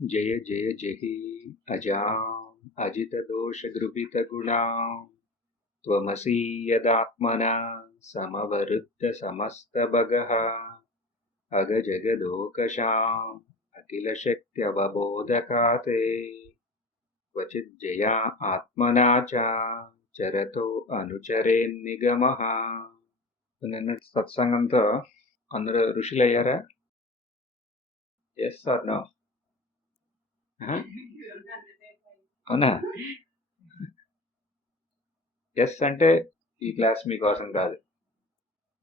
जय जय जहि अजाम् अजितदोषद्रुहितगुणाम् त्वमसि यदात्मना समवरुद्धसमस्तभगः अगजगदोकशाम् अखिलशक्त्यवबोधकाते क्वचिज्जया आत्मना च चरतो अनुचरेन्निगमः. నిన్న సత్సంగంతో అందరూ ఋషులయ్యారా? Yes or no? అవునా? ఎస్ అంటే ఈ క్లాస్ మీకోసం కాదు,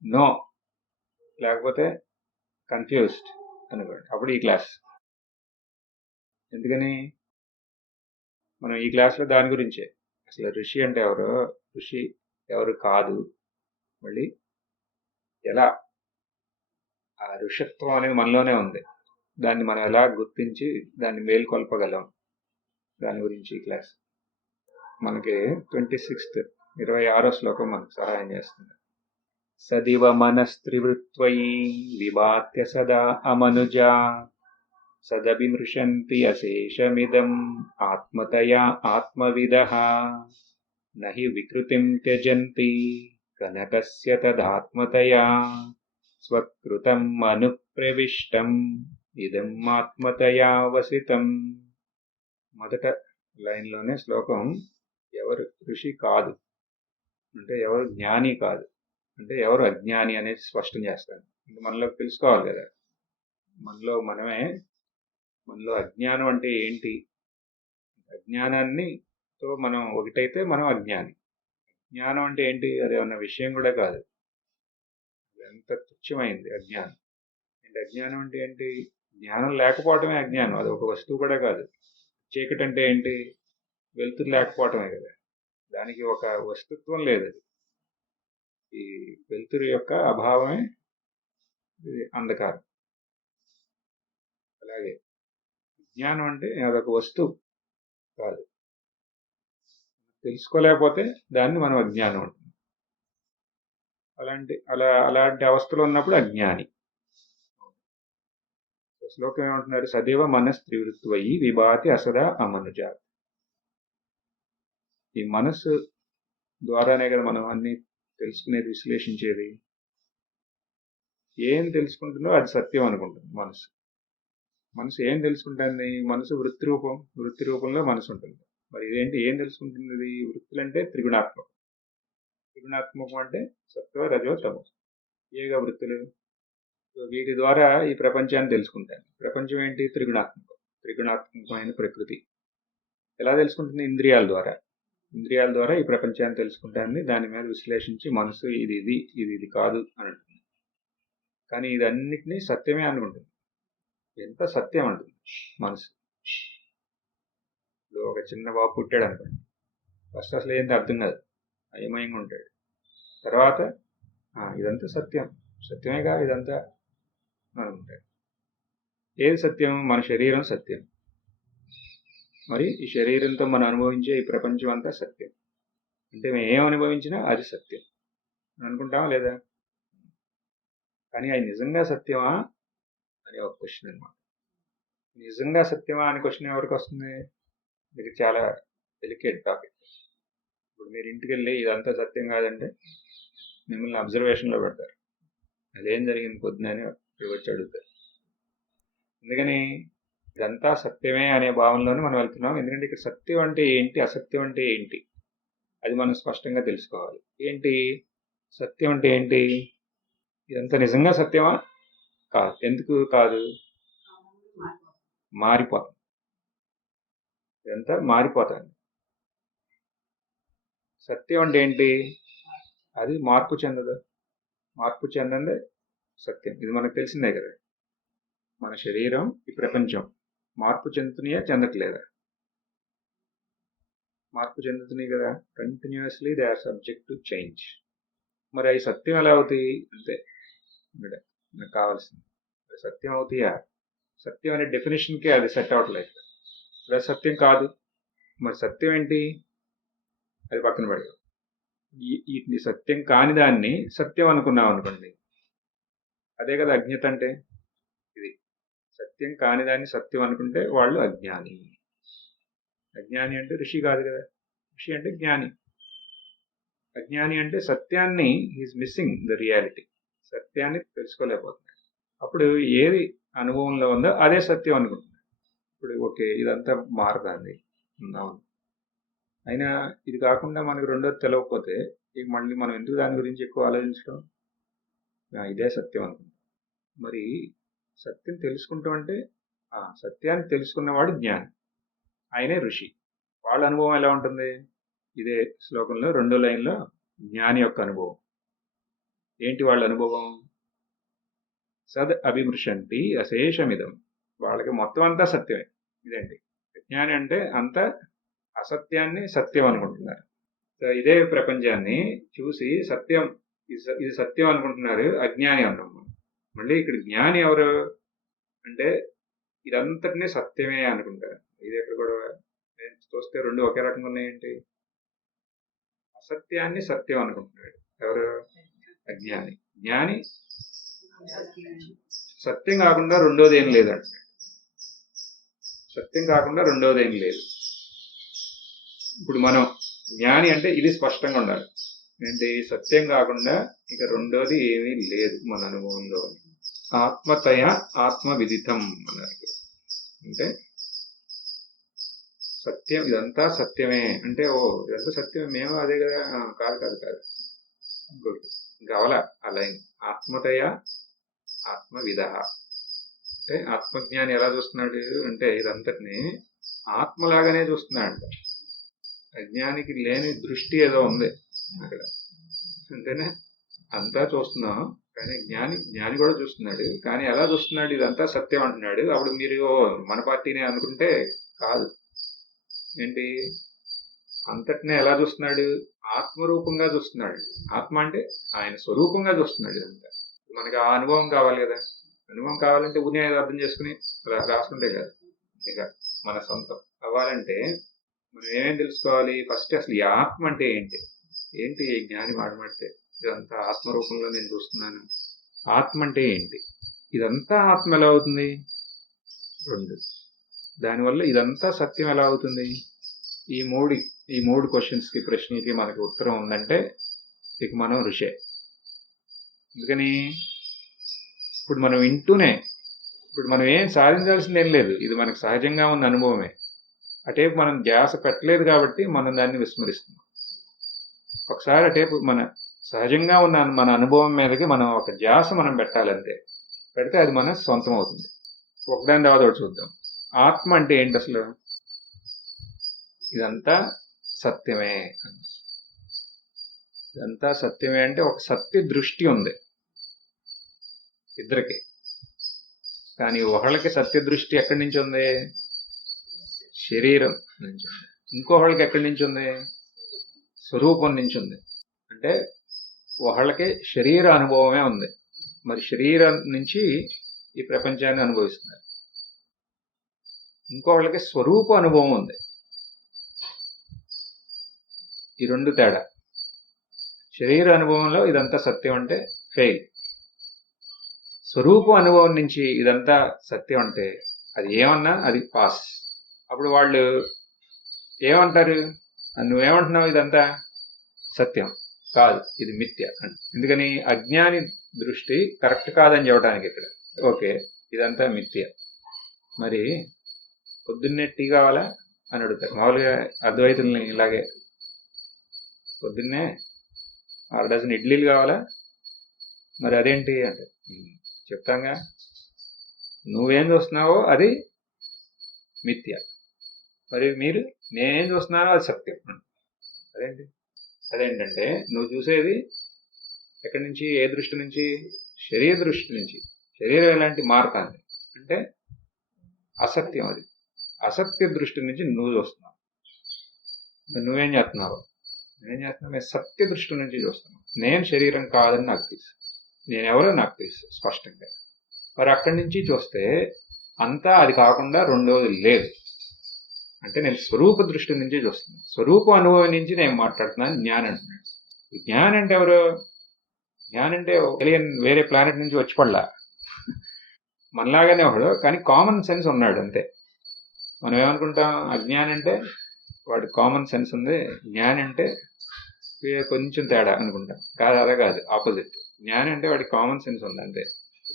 నో లేకపోతే కన్ఫ్యూజ్డ్ అనుకోండి, అప్పుడు ఈ క్లాస్. ఎందుకని? మనం ఈ క్లాస్లో దాని గురించే, అసలు ఋషి అంటే ఎవరు, ఋషి ఎవరు కాదు, మళ్ళీ ఎలా ఆ ఋషత్వం అనేది మనలోనే ఉంది, దాన్ని మనం ఎలా గుర్తించి దాన్ని మేల్కొల్పగలం, దాని గురించి ఈ క్లాస్. మనకి 26th 26వ శ్లోకం మనకు సహాయం చేస్తుంది. సదివ మనస్త్రివృత్వయి విభాత్య సదా అమనుజా సదభిమృశంతి అశేషమిదం ఆత్మతయా ఆత్మవిదః నహి వికృతిం త్యజంతి కనకస్య తదాత్మతయా స్వకృతం అనుప్రవిష్టం ఇదం ఆత్మతయా వసితం. మొదట లైన్లోనే శ్లోకం ఎవరు ఋషి కాదు అంటే, ఎవరు జ్ఞాని కాదు అంటే, ఎవరు అజ్ఞాని అనేది స్పష్టం చేస్తాను. మనలో తెలుసుకోవాలి కదా, మనలో మనమే, మనలో అజ్ఞానం అంటే ఏంటి, అజ్ఞానాన్ని తో మనం ఒకటైతే మనం అజ్ఞాని. జ్ఞానం అంటే ఏంటి, అది ఉన్న విషయం కూడా కాదు, ఎంత తుచ్చమైంది అజ్ఞానం. అంటే అజ్ఞానం అంటే ఏంటి, జ్ఞానం లేకపోవటమే అజ్ఞానం, అది ఒక వస్తువు కూడా కాదు. చీకటి అంటే ఏంటి, వెలుతురు లేకపోవటమే కదా, దానికి ఒక వస్తుత్వం లేదు. అది ఈ వెలుతురు యొక్క అభావమే అంధకారం. అలాగే జ్ఞానం అంటే అదొక వస్తువు కాదు, తెలుసుకోలేకపోతే దాన్ని మనం అజ్ఞానం అంటున్నాం. అలాంటి అవస్థలో ఉన్నప్పుడు అజ్ఞాని. శ్లోకం ఏమంటున్నారు? సదేవ మనస్త్రివృత్వయి విభాతి అసదా అమనుజా. ఈ మనస్సు ద్వారానే కదా మనం అన్ని తెలుసుకునేది, విశ్లేషించేది. ఏం తెలుసుకుంటుందో అది సత్యం అనుకుంటుంది మనసు. మనసు ఏం తెలుసుకుంటుంది? మనసు వృత్తి రూపంలో మనసు ఉంటుంది. మరి ఇదేంటి, ఏం తెలుసుకుంటుంది? ఇది వృత్తులంటే త్రిగుణాత్మకం. త్రిగుణాత్మకం అంటే సత్వ రజో తమో, ఏగా వృత్తులు. వీటి ద్వారా ఈ ప్రపంచాన్ని తెలుసుకుంటాను. ప్రపంచం ఏంటి? త్రిగుణాత్మకమైన ప్రకృతి. ఎలా తెలుసుకుంటుంది? ఇంద్రియాల ద్వారా. ఇంద్రియాల ద్వారా ఈ ప్రపంచాన్ని తెలుసుకుంటాన్ని, దాని మీద విశ్లేషించి మనసు ఇది ఇది ఇది ఇది కాదు అని అంటుంది. కానీ ఇదన్నిటినీ సత్యమే అనుకుంటుంది. ఎంత సత్యం అంటుంది మనసు. ఒక చిన్న బాబు పుట్టాడు అనుకోండి, ఫస్ట్ అసలు ఏంటి అర్థం కాదు, అయమయంగా ఉంటాడు. తర్వాత ఇదంతా సత్యం, సత్యమేగా ఇదంతా అనుకుంటాడు. ఏది సత్యం? మన శరీరం సత్యం. మరి ఈ శరీరంతో మనం అనుభవించే ఈ ప్రపంచం అంతా సత్యం. అంటే మేము ఏం అనుభవించినా అది సత్యం అనుకుంటామా లేదా? కానీ అది నిజంగా సత్యమా అని ఒక క్వశ్చన్ అనమాట. నిజంగా సత్యమా అని క్వశ్చన్ ఎవరికి వస్తుంది? ఇది చాలా డెలికేట్ టాపిక్. ఇప్పుడు మీరు ఇంటికి వెళ్ళి ఇదంతా సత్యం కాదంటే మిమ్మల్ని అబ్జర్వేషన్లో పెడతారు. అదేం జరిగింది పొద్దున అని వచ్చి అడుగుతారు. ఎందుకని? ఇదంతా సత్యమే అనే భావనలోనే మనం వెళ్తున్నాం. ఎందుకంటే ఇక్కడ సత్యం అంటే ఏంటి, అసత్యం అంటే ఏంటి, అది మనం స్పష్టంగా తెలుసుకోవాలి. ఏంటి సత్యం అంటే ఏంటి? ఇదంతా నిజంగా సత్యమా? కాదు. ఎందుకు కాదు? మారిపోతుంది. ఇదంతా మారిపోతుంది. సత్యం అంటే ఏంటి? అది మార్పు చెందదు. మార్పు చెందందే సత్యం. ఇది మనకు తెలిసిందే కదా. మన శరీరం, ఈ ప్రపంచం మార్పు చెందుతున్నాయా, చెందట్లేదా? మార్పు చెందుతున్నాయి కదా. Continuously they are subject to change. మరి అవి సత్యం ఎలా అవుతాయి అంటే, నాకు కావాల్సింది సత్యం అవుతాయా? సత్యం అనే డెఫినేషన్కే అది సెట్ అవట్లేదు. అది సత్యం కాదు. మరి సత్యం ఏంటి? అది పక్కన పెడదాం. వీటిని సత్యం కాని దాన్ని సత్యం అనుకున్నాం అనుకోండి, అదే కదా అజ్ఞత అంటే. ఇది సత్యం కాని దాన్ని సత్యం అనుకుంటే వాళ్ళు అజ్ఞాని. అజ్ఞాని అంటే ఋషి కాదు కదా, ఋషి అంటే జ్ఞాని. అజ్ఞాని అంటే సత్యాన్ని హీస్ మిస్సింగ్ ద రియాలిటీ, సత్యాన్ని తెలుసుకోలేకపోతున్నాడు. అప్పుడు ఏది అనుభవంలో ఉందో అదే సత్యం అనుకుంటున్నాడు. ఇప్పుడు ఓకే ఇదంతా మారుతుంది, అవును, అయినా ఇది కాకుండా మనకు రెండోది తెలియకపోతే ఇక మళ్ళీ మనం ఎందుకు దాని గురించి ఎక్కువ ఆలోచించడం, ఇదే సత్యం అనుకుంటాం. మరి సత్యం తెలుసుకుంటాం అంటే సత్యాన్ని తెలుసుకున్నవాడు జ్ఞాని, ఆయనే ఋషి. వాళ్ళ అనుభవం ఎలా ఉంటుంది? ఇదే శ్లోకంలో 2వ లైన్లో జ్ఞాని యొక్క అనుభవం ఏంటి? వాళ్ళ అనుభవం సద్ అభిమృశంతి అశేషమిదం. వాళ్ళకి మొత్తం అంతా సత్యమే. ఇదేంటి జ్ఞాని అంటే అంత అసత్యాన్ని సత్యం అనుకుంటున్నారు. ఇదే ప్రపంచాన్ని చూసి సత్యం ఇది సత్యం అనుకుంటున్నారు, అజ్ఞాని అంటాం. మళ్ళీ ఇక్కడ జ్ఞాని ఎవరు అంటే ఇదంతటినీ సత్యమే అనుకుంటారు. ఇది ఎక్కడ కూడా నేను చూస్తే రెండు ఒకే రకంగా ఉన్నాయేంటి? అసత్యాన్ని సత్యం అనుకుంటున్నాడు ఎవరు? అజ్ఞాని. జ్ఞాని సత్యం కాకుండా రెండోది ఏం లేదంట. సత్యం కాకుండా రెండోది ఏం లేదు. ఇప్పుడు మనం జ్ఞాని అంటే ఇది స్పష్టంగా ఉండాలి, అంటే సత్యం కాకుండా ఇక రెండోది ఏమీ లేదు మన అనుభవంలో. ఆత్మతయ ఆత్మ విదితం అన్నారు. అంటే సత్యం ఇదంతా సత్యమే అంటే ఓ ఇదంతా సత్యమే, మేము అదే కదా, కాదు కాదు కాదు, గవల ఆ లైన్. ఆత్మతయ ఆత్మవిద అంటే ఆత్మజ్ఞాని ఎలా చూస్తున్నాడు అంటే ఇదంతటిని ఆత్మలాగానే చూస్తున్నాడు. అజ్ఞానికి లేని దృష్టి ఏదో ఉంది అక్కడ, అంటేనే అంతా చూస్తున్నాం కానీ జ్ఞాని కూడా చూస్తున్నాడు. కానీ ఎలా చూస్తున్నాడు? ఇదంతా సత్యం అంటున్నాడు. అప్పుడు మీరు మన పార్టీనే అనుకుంటే కాదు. ఏంటి అంతటినే ఎలా చూస్తున్నాడు? ఆత్మరూపంగా చూస్తున్నాడు. ఆత్మ అంటే ఆయన స్వరూపంగా చూస్తున్నాడు. ఇదంతా మనకి ఆ అనుభవం కావాలి కదా. అనుభవం కావాలంటే ఉదయం అర్థం చేసుకుని రాసుకుంటే కదా. ఇక మన సొంతం అవ్వాలంటే మనం ఏమేం తెలుసుకోవాలి? ఫస్ట్ అసలు ఈ ఆత్మ అంటే ఏంటి? ఏంటి ఈ జ్ఞాని మాట్లాడితే ఇదంతా ఆత్మరూపంలో నేను చూస్తున్నాను. ఆత్మ అంటే ఏంటి? ఇదంతా ఆత్మ ఎలా అవుతుంది? రెండు. దానివల్ల ఇదంతా సత్యం ఎలా అవుతుంది? ఈ మూడు క్వశ్చన్స్కి, ప్రశ్నలకి మనకి ఉత్తరం ఉందంటే ఇక మనం ఋషే. అందుకని ఇప్పుడు మనం వింటూనే, ఇప్పుడు మనం ఏం సాధించాల్సింది ఏం లేదు, ఇది మనకు సహజంగా ఉన్న అనుభవమే. అటేపు మనం ధ్యాస పెట్టలేదు కాబట్టి మనం దాన్ని విస్మరిస్తున్నాం. ఒకసారి అటేపు మన సహజంగా ఉన్న మన అనుభవం మీదకి మనం ఒక ధ్యాస మనం పెట్టాలంతే. పెడితే అది మన సొంతం అవుతుంది. ఒకదాని తర్వాత ఒకటి చూద్దాం. ఆత్మ అంటే ఏంటి అసలు? ఇదంతా సత్యమే. ఇదంతా సత్యమే అంటే ఒక సత్య దృష్టి ఉంది ఇద్దరికి. కానీ ఒకళ్ళకి సత్య దృష్టి ఎక్కడి నుంచి ఉంది? శరీరం నుంచి ఉంది. ఇంకొకళ్ళకి ఎక్కడి నుంచి ఉంది? స్వరూపం నుంచి ఉంది. అంటే ఒకళ్ళకి శరీర అనుభవమే ఉంది, మరి శరీరం నుంచి ఈ ప్రపంచాన్ని అనుభవిస్తున్నారు. ఇంకొకళ్ళకి స్వరూప అనుభవం ఉంది. ఈ రెండు తేడా. శరీర అనుభవంలో ఇదంతా సత్యం అంటే ఫెయిల్. స్వరూప అనుభవం నుంచి ఇదంతా సత్యం అంటే అది ఏమన్నా అది పాస్. అప్పుడు వాళ్ళు ఏమంటారు? నువ్వేమంటున్నావు ఇదంతా సత్యం కాదు, ఇది మిథ్య అని. ఎందుకని? అజ్ఞాని దృష్టి కరెక్ట్ కాదని చెప్పడానికి ఇక్కడ. ఓకే ఇదంతా మిథ్య, మరి పొద్దున్నే టీ కావాలా అని అడుగుతారు మామూలుగా అద్వైతుల్ని. ఇలాగే పొద్దున్నే 6 డజన్ ఇడ్లీలు కావాలా, మరి అదేంటి అంటే చెప్తాంగా, నువ్వేం చూస్తున్నావో అది మిథ్య, మరి నేనేం చూస్తున్నానో అది సత్యం. అదేంటంటే నువ్వు చూసేది ఎక్కడి నుంచి, ఏ దృష్టి నుంచి? శరీర దృష్టి నుంచి. శరీరం ఎలాంటి మారుతుంది అంటే అసత్యం. అది అసత్య దృష్టి నుంచి నువ్వు చూస్తున్నావు. నువ్వేం చేస్తున్నావు? నేను సత్య దృష్టి నుంచి చూస్తున్నావు. నేను శరీరం కాదని నాకు తెలుసు, నేనెవరో నాకు తెలుసు స్పష్టంగా. మరి అక్కడి నుంచి చూస్తే అంతా అది కాకుండా రెండోది లేదు. అంటే నేను స్వరూప దృష్టి నుంచి చూస్తున్నాను. స్వరూప అనుభవం నుంచి నేను మాట్లాడుతున్నాను. జ్ఞానం అంటున్నాడు. జ్ఞానం అంటే ఎవరు? జ్ఞాని అంటే తెలియని వేరే ప్లానెట్ నుంచి వచ్చి పడలా, మనలాగానే ఒకడు, కానీ కామన్ సెన్స్ ఉన్నాడు అంతే. మనం ఏమనుకుంటాం, అజ్ఞాని అంటే వాడు కామన్ సెన్స్ ఉంది, జ్ఞాని అంటే కొంచెం తేడా అనుకుంటాం. కాదు, అలా కాదు, ఆపోజిట్. జ్ఞాని అంటే వాడికి కామన్ సెన్స్ ఉంది అంతే.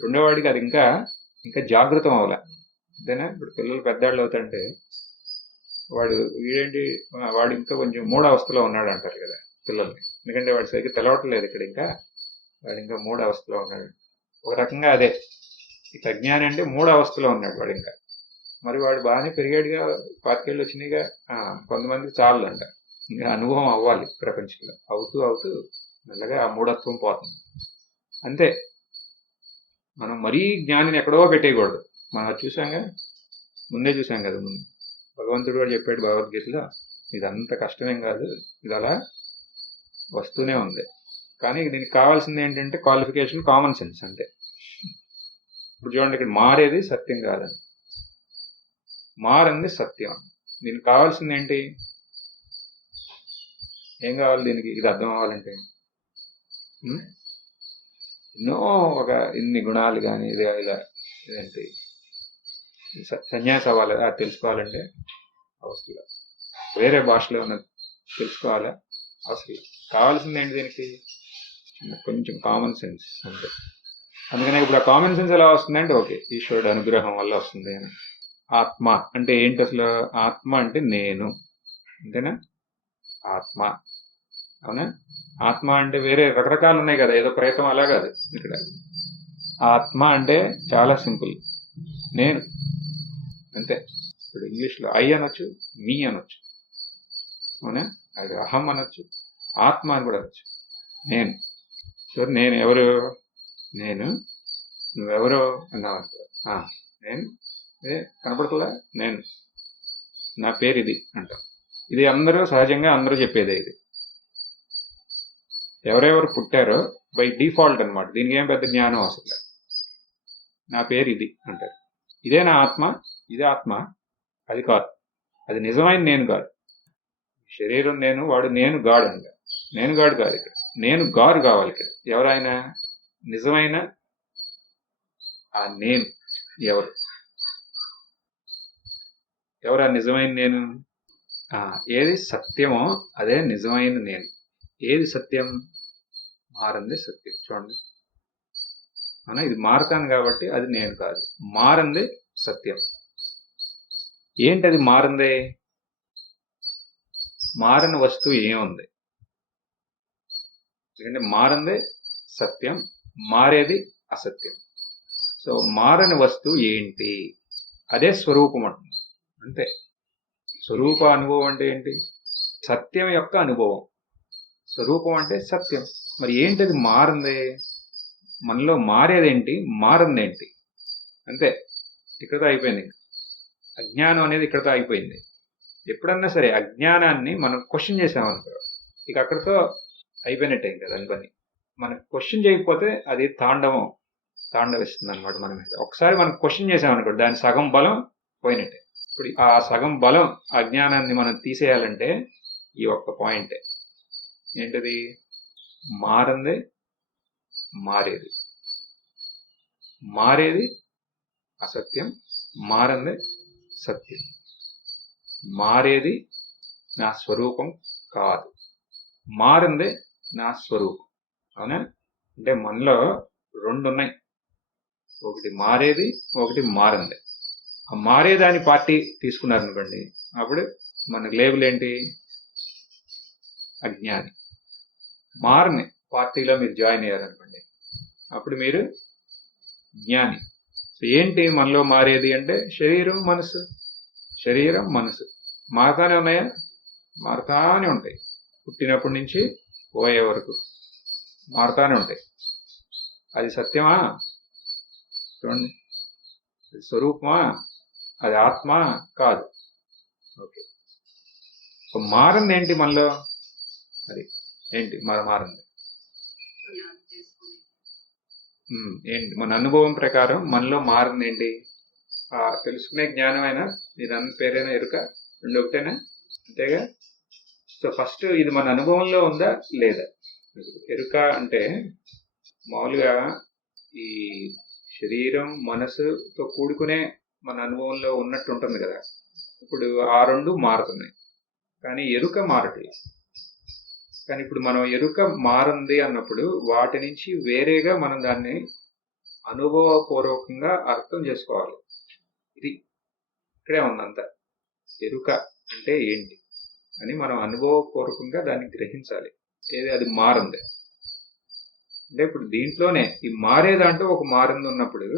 రెండో వాడికి అది ఇంకా ఇంకా జాగృతం అవ్వాల. అంతేనా? ఇప్పుడు పిల్లలు పెద్దాళ్ళు అవుతుంటే వాడు వీడేంటి, వాడు ఇంకా కొంచెం మూడవస్థలో ఉన్నాడు అంటారు కదా పిల్లల్ని. ఎందుకంటే వాడి సరిగ్గా తెలవట్లేదు ఇక్కడ, ఇంకా వాడు ఇంకా మూడవస్థలో ఉన్నాడు. ఒక రకంగా అదే ఈ అజ్ఞాని అంటే మూడవస్థలో ఉన్నాడు వాడు ఇంకా. మరి వాడు బాగానే పెరిగాడుగా, 25 ఏళ్ళు వచ్చినాయిగా. కొంతమందికి చాలు అంట, ఇంకా అనుభవం అవ్వాలి ప్రపంచంలో. అవుతూ అవుతూ మెల్లగా ఆ మూఢత్వం పోతుంది అంతే. మనం మరీ జ్ఞానిని ఎక్కడో పెట్టేయకూడదు. మనం అది చూసాంగా, ముందే చూసాం కదా. ముందు భగవంతుడు కూడా చెప్పాడు భగవద్గీతలో, ఇదంత కష్టమేం కాదు, ఇది అలా వస్తూనే ఉంది. కానీ దీనికి కావాల్సింది ఏంటంటే క్వాలిఫికేషన్, కామన్ సెన్స్ అంతే. ఇప్పుడు చూడండి, ఇక్కడ మారేది సత్యం కాదని, మారంది సత్యం. దీనికి కావాల్సింది ఏంటి, ఏం కావాలి దీనికి, ఇది అర్థం అవ్వాలంటే ఎన్నో ఒక ఇన్ని గుణాలు కానీ ఇది ఇలా ఇదేంటి సన్యాసి అవ్వాలి, అది తెలుసుకోవాలంటే అవసరం. వేరే భాషలో ఉన్న తెలుసుకోవాలా, అవసరం. కావాల్సింది ఏంటి దీనికి, కొంచెం కామన్ సెన్స్ అంతే. అందుకనే ఇప్పుడు ఆ కామన్ సెన్స్ ఎలా వస్తుందంటే, ఓకే ఈశ్వరుడు అనుగ్రహం వల్ల వస్తుంది అని. ఆత్మ అంటే ఏంటి అసలు, ఆత్మ అంటే నేను, అంతేనా? ఆత్మ, అవునా? ఆత్మ అంటే వేరే రకరకాలు ఉన్నాయి కదా, ఏదో ప్రయత్నం అలా కాదు. ఇక్కడ ఆత్మ అంటే చాలా సింపుల్, నేను అంతే. ఇప్పుడు ఇంగ్లీష్లో ఐ అనొచ్చు, మీ అనొచ్చు, అవునా? అది అహం అనొచ్చు, ఆత్మ అని కూడా అనొచ్చు. నేను. సో నేను ఎవరు, నేను నువ్వెవరో అన్నావు. నేను కనపడుతుందా, నేను నా పేరు ఇది అంటాం. ఇది అందరూ సహజంగా అందరూ చెప్పేదే. ఇది ఎవరెవరు పుట్టారో బై డిఫాల్ట్ అనమాట, దీనికి ఏం పెద్ద జ్ఞానం అవసరం లేదు. నా పేరు ఇది అంటారు. ఇదే నా ఆత్మ, ఇదే ఆత్మ, అది కాదు, అది నిజమైన నేను కాదు. శరీరం నేను, వాడు నేను గాడు అంట. నేను గాడు కాదు ఇక్కడ, నేను గారు కావాలి ఇక్కడ. ఎవరైనా నిజమైన ఆ నేను ఎవరు, ఎవరా నిజమైన నేను? ఏది సత్యమో అదే నిజమైన నేను. ఏది సత్యం, మారంది సత్యం. చూడండి, అవునా? ఇది మారతాను కాబట్టి అది నేను కాదు, మారంది సత్యం. ఏంటది మారందే, మారని వస్తువు ఏముంది? ఎందుకంటే మారందే సత్యం, మారేది అసత్యం. సో మారని వస్తువు ఏంటి, అదే స్వరూపం అంటుంది అంతే. స్వరూప అనుభవం అంటే ఏంటి, సత్యం యొక్క అనుభవం. స్వరూపం అంటే సత్యం. మరి ఏంటది మారింది, మనలో మారేదేంటి, మారిందేంటి, అంతే. ఇక్కడతో అయిపోయింది. అజ్ఞానం అనేది ఇక్కడతో అయిపోయింది. ఎప్పుడన్నా సరే అజ్ఞానాన్ని మనం క్వశ్చన్ చేసామనుకో, ఇక అక్కడితో అయిపోయినట్టే కదా దాని పని. మనం క్వశ్చన్ చేయకపోతే అది తాండవిస్తుంది అనమాట మన మీద. ఒకసారి మనం క్వశ్చన్ చేసామనుకో, దాని సగం బలం పోయినట్టే. ఇప్పుడు ఆ సగం బలం అజ్ఞానాన్ని మనం తీసేయాలంటే ఈ ఒక్క పాయింటే. ఏంటది, మారందే మారేది, మారేది అసత్యం, మారందే సత్యం. మారేది నా స్వరూపం కాదు, మారిందే నా స్వరూపం. అవునా? అంటే మనలో రెండు ఉన్నాయి, ఒకటి మారేది, ఒకటి మారింది. ఆ మారేదాని పార్టీ తీసుకున్నారనుకోండి, అప్పుడు మన లేబుల్ ఏంటి, అజ్ఞాని. మారని పార్టీలో మీరు జాయిన్ అయ్యారనుకోండి, అప్పుడు మీరు జ్ఞాని. సో ఏంటి మనలో మారేది అంటే శరీరం మనసు, శరీరం మనసు మారుతానే ఉన్నాయా, మారుతానే ఉంటాయి. పుట్టినప్పటి నుంచి పోయే వరకు మారుతానే ఉంటాయి. అది సత్యమా, చూడండి, అది స్వరూపమా, అది ఆత్మ కాదు. ఓకే, మారింది ఏంటి మనలో, అది ఏంటి మారింది ఏంటి, మన అనుభవం ప్రకారం మనలో మారింది ఏంటి, తెలుసుకునే జ్ఞానమైనా, ఇదన్న పేరైనా ఎరుక, రెండు ఒకటేనా, అంతేగా. సో ఫస్ట్ ఇది మన అనుభవంలో ఉందా లేదా. ఎరుక అంటే మామూలుగా ఈ శరీరం మనసుతో కూడుకునే మన అనుభవంలో ఉన్నట్టు ఉంటుంది కదా. ఇప్పుడు ఆ రెండు మారుతున్నాయి, కానీ ఎరుక మారట్లేదు. కానీ ఇప్పుడు మనం ఎరుక మారింది అన్నప్పుడు వాటి నుంచి వేరేగా మనం దాన్ని అనుభవపూర్వకంగా అర్థం చేసుకోవాలి. ఇది ఇక్కడే ఉందంతా. ఎరుక అంటే ఏంటి అని మనం అనుభవపూర్వకంగా దాన్ని గ్రహించాలి. ఏది అది మారింది అంటే ఇప్పుడు దీంట్లోనే ఈ మారేదంటూ ఒక మారింది ఉన్నప్పుడు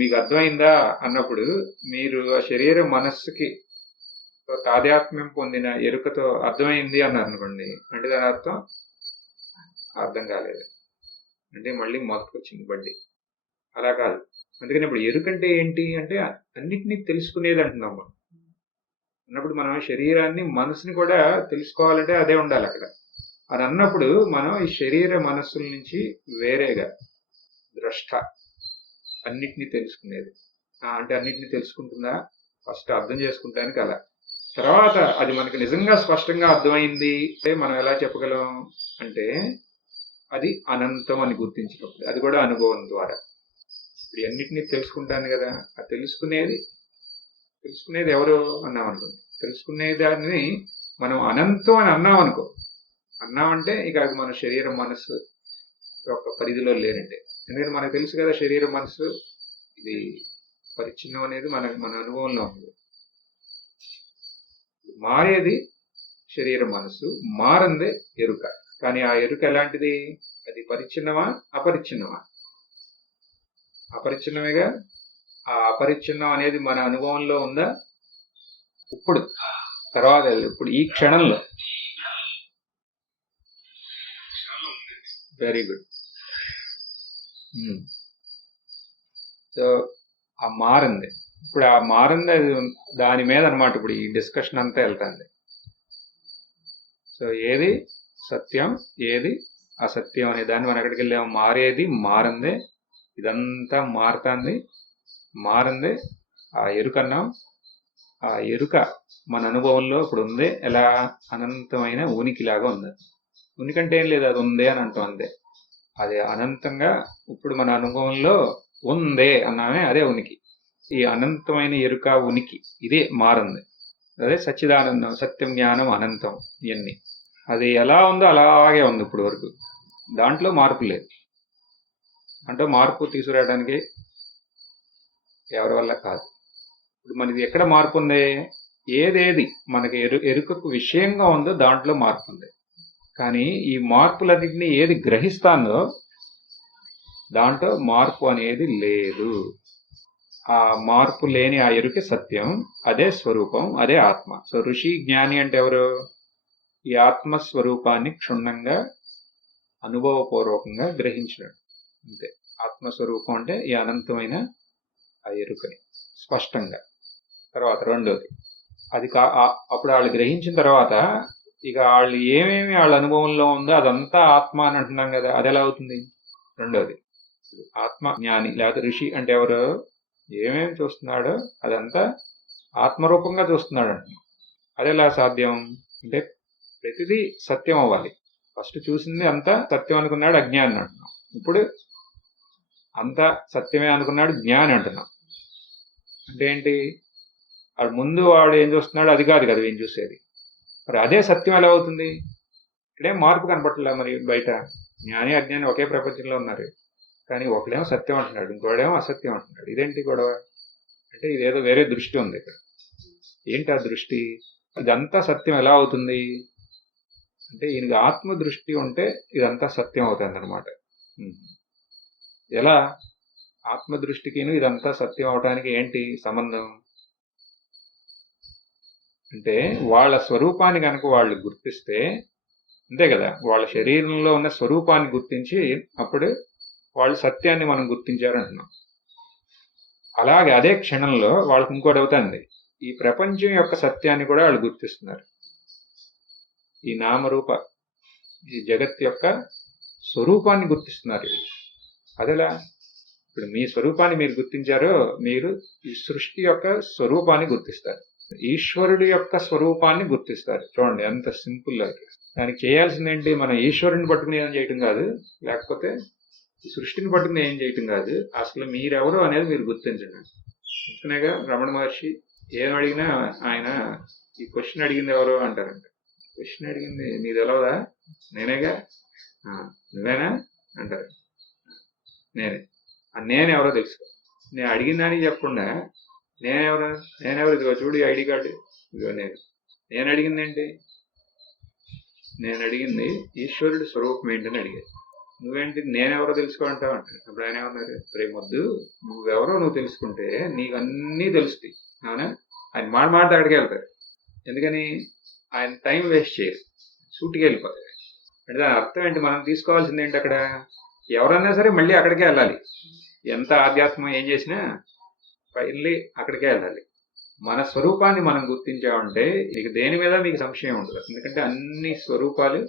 మీకు అర్థమైందా అన్నప్పుడు మీరు ఆ శరీర మనస్సుకి తాదాత్మ్యం పొందిన ఎరుకతో అర్థమైంది అన్నారు అనుకోండి, అంటే దాని అర్థం కాలేదు అంటే మళ్ళీ మొదటికి వచ్చింది బండి. అలా కాదు. అందుకని ఇప్పుడు ఎరుకంటే ఏంటి అంటే అన్నిటినీ తెలుసుకునేది అంటున్నాం మనం. అన్నప్పుడు మనం శరీరాన్ని మనసుని కూడా తెలుసుకోవాలంటే అదే ఉండాలి అక్కడ. అని అన్నప్పుడు మనం ఈ శరీర మనస్సుల నుంచి వేరేగా ద్రష్ట అన్నిటినీ తెలుసుకునేది. అంటే అన్నిటినీ తెలుసుకుంటుందా ఫస్ట్ అర్థం చేసుకుంటానికి అలా. తర్వాత అది మనకి నిజంగా స్పష్టంగా అర్థమైంది అంటే మనం ఎలా చెప్పగలం అంటే అది అనంతం అని గుర్తించినప్పుడు, అది కూడా అనుభవం ద్వారా. ఇప్పుడు అన్నిటినీ తెలుసుకుంటాను కదా, ఆ తెలుసుకునేది ఎవరు అన్నాం అనుకోండి, తెలుసుకునే దాన్ని మనం అనంతం అని అన్నామంటే ఇక అది మన శరీరం మనస్సు యొక్క పరిధిలో లేనంటే. ఎందుకంటే మనకు తెలుసు కదా శరీరం మనస్సు ఇది పరిచ్ఛిన్నం అనేది మన అనుభవంలో ఉంది. మారేది శరీర మనస్సు, మారందే ఎరుక. కానీ ఆ ఎరుక ఎలాంటిది? అది పరిచ్ఛిన్నమా అపరిచ్ఛిన్నమా? అపరిచ్ఛిన్నమేగా. ఆ అపరిచ్ఛిన్నం అనేది మన అనుభవంలో ఉందా ఇప్పుడు? తర్వాత ఇప్పుడు ఈ క్షణంలో. Very good. సో ఆ మారింది, ఇప్పుడు ఆ మారింది దాని మీద అనమాట ఇప్పుడు ఈ డిస్కషన్ అంతా వెళ్తుంది. సో ఏది సత్యం ఏది అసత్యం అనే దాన్ని మనం ఎక్కడికి వెళ్ళాము? మారేది మారిందే, ఇదంతా మారిందే ఆ ఎరుకన్నాం. ఆ ఎరుక మన అనుభవంలో ఇప్పుడు ఉంది. ఎలా? అనంతమైన ఉనికిలాగా ఉంది. ఉనికంటే ఏం లేదు, అది ఉందే అని అంటాం అంతే. అది అనంతంగా ఇప్పుడు మన అనుభవంలో ఉందే అన్నామే, అదే ఉనికి. ఈ అనంతమైన ఎరుక ఉనికి ఇదే మారింది. అదే సచ్చిదానందం, సత్యం, జ్ఞానం, అనంతం. ఇవన్నీ అది ఎలా ఉందో అలాగే ఉంది ఇప్పుడు వరకు. దాంట్లో మార్పు లేదు. అంటే మార్పు తీసుకురావడానికి ఎవరి వల్ల కాదు. ఇప్పుడు మనది ఎక్కడ మార్పు ఉంది? ఏదేది మనకి ఎరుకకు విషయంగా ఉందో దాంట్లో మార్పు ఉంది. కానీ ఈ మార్పులన్నింటినీ ఏది గ్రహిస్తాందో దాంట్లో మార్పు అనేది లేదు. ఆ మార్పు లేని ఆ ఎరుక సత్యం, అదే స్వరూపం, అదే ఆత్మ. సో ఋషి జ్ఞాని అంటే ఎవరు? ఈ ఆత్మస్వరూపాన్ని క్షుణ్ణంగా అనుభవపూర్వకంగా గ్రహించినాడు అంతే. ఆత్మస్వరూపం అంటే ఈ అనంతమైన ఆ ఎరుకని స్పష్టంగా. తర్వాత రెండోది అది అప్పుడు వాళ్ళు గ్రహించిన తర్వాత ఇక వాళ్ళు ఏమేమి వాళ్ళ అనుభవంలో ఉందో అదంతా ఆత్మ అని అంటున్నాం కదా, అది ఎలా అవుతుంది? రెండోది ఆత్మ జ్ఞాని లేదా ఋషి అంటే ఎవరు? ఏమేమి చూస్తున్నాడో అదంతా ఆత్మరూపంగా చూస్తున్నాడు అంటున్నాం. అది ఎలా సాధ్యం అంటే ప్రతిదీ సత్యం అవ్వాలి. ఫస్ట్ చూసింది అంతా సత్యం అనుకున్నాడు అజ్ఞాని అంటున్నాం. ఇప్పుడు అంతా సత్యమే అనుకున్నాడు జ్ఞాని అంటున్నాం. అంటే ఏంటి? వాడు ముందు వాడు ఏం చూస్తున్నాడు అది కాదు కదా ఏం చూసేది. మరి అదే సత్యం ఎలా అవుతుంది? ఇక్కడేం మార్పు కనపట్లే. మరి బయట జ్ఞాని అజ్ఞాని ఒకే ప్రపంచంలో ఉన్నారు, కానీ ఒకడేమో సత్యం అంటున్నాడు, ఇంకోడేమో అసత్యం అంటున్నాడు. ఇదేంటి గొడవ అంటే ఇదేదో వేరే దృష్టి ఉంది ఇక్కడ. ఏంటి ఆ దృష్టి? ఇదంతా సత్యం ఎలా అవుతుంది అంటే ఈయనకి ఆత్మ దృష్టి ఉంటే ఇదంతా సత్యం అవుతుంది అనమాట. ఎలా? ఆత్మ దృష్టికిను ఇదంతా సత్యం అవటానికి ఏంటి సంబంధం అంటే వాళ్ళ స్వరూపాన్ని కనుక వాళ్ళు గుర్తిస్తే అంతే కదా, వాళ్ళ శరీరంలో ఉన్న స్వరూపాన్ని గుర్తించి అప్పుడు వాళ్ళు సత్యాన్ని మనం గుర్తించారంటున్నాం. అలాగే అదే క్షణంలో వాళ్ళకి ఇంకోటి అవుతుంది, ఈ ప్రపంచం యొక్క సత్యాన్ని కూడా వాళ్ళు గుర్తిస్తున్నారు. ఈ నామరూప ఈ జగత్ యొక్క స్వరూపాన్ని గుర్తిస్తున్నారు. అదేలా? ఇప్పుడు మీ స్వరూపాన్ని మీరు గుర్తించారో మీరు ఈ సృష్టి యొక్క స్వరూపాన్ని గుర్తిస్తారు. ఈశ్వరుడి యొక్క స్వరూపాన్ని గుర్తిస్తారు. చూడండి ఎంత సింపుల్ అది. దానికి చేయాల్సింది ఏంటి? మనం ఈశ్వరుని పట్టుకుని ఏం చేయటం కాదు, లేకపోతే ఈ సృష్టిని పట్టుకుని ఏం చేయటం కాదు, అసలు మీరెవరు అనేది మీరు గుర్తించండి. అందుకనేగా రమణ మహర్షి ఏం అడిగినా ఆయన ఈ క్వశ్చన్ అడిగింది ఎవరు అంటారంట. క్వశ్చన్ అడిగింది నీది తెలవదా? నేనేగా. నువ్వేనా అంటారు. నేనే. నేనెవరో తెలుసుకో. నేను అడిగిన దానికి చెప్పకుండా నేనెవరు ఇదిగో చూడు ఈ ఐడి కార్డు, ఇదిగో నేను అడిగింది ఏంటి? నేను అడిగింది ఈశ్వరుడి స్వరూపం ఏంటని అడిగాను. నువ్వేంటి నేనెవరో తెలుసుకోమంటావు అంటే అప్పుడు ఆయన ఏమన్నారు? రేపొద్దు నువ్వెవరో నువ్వు తెలుసుకుంటే నీకు అన్నీ తెలుస్తాయి. అవునా? ఆయన మాట అక్కడికి వెళ్తారు. ఎందుకని? ఆయన టైం వేస్ట్ చేయరు, సూటికి వెళ్ళిపోతారు. అంటే దాని అర్థం ఏంటి? మనం తీసుకోవాల్సింది ఏంటి? అక్కడ ఎవరన్నా సరే మళ్ళీ అక్కడికే వెళ్ళాలి. ఎంత ఆధ్యాత్మం ఏం చేసినా వెళ్ళి అక్కడికే వెళ్ళాలి. మన స్వరూపాన్ని మనం గుర్తించామంటే ఇక దేని మీద మీకు సంశయం ఉండదు. ఎందుకంటే అన్ని స్వరూపాలు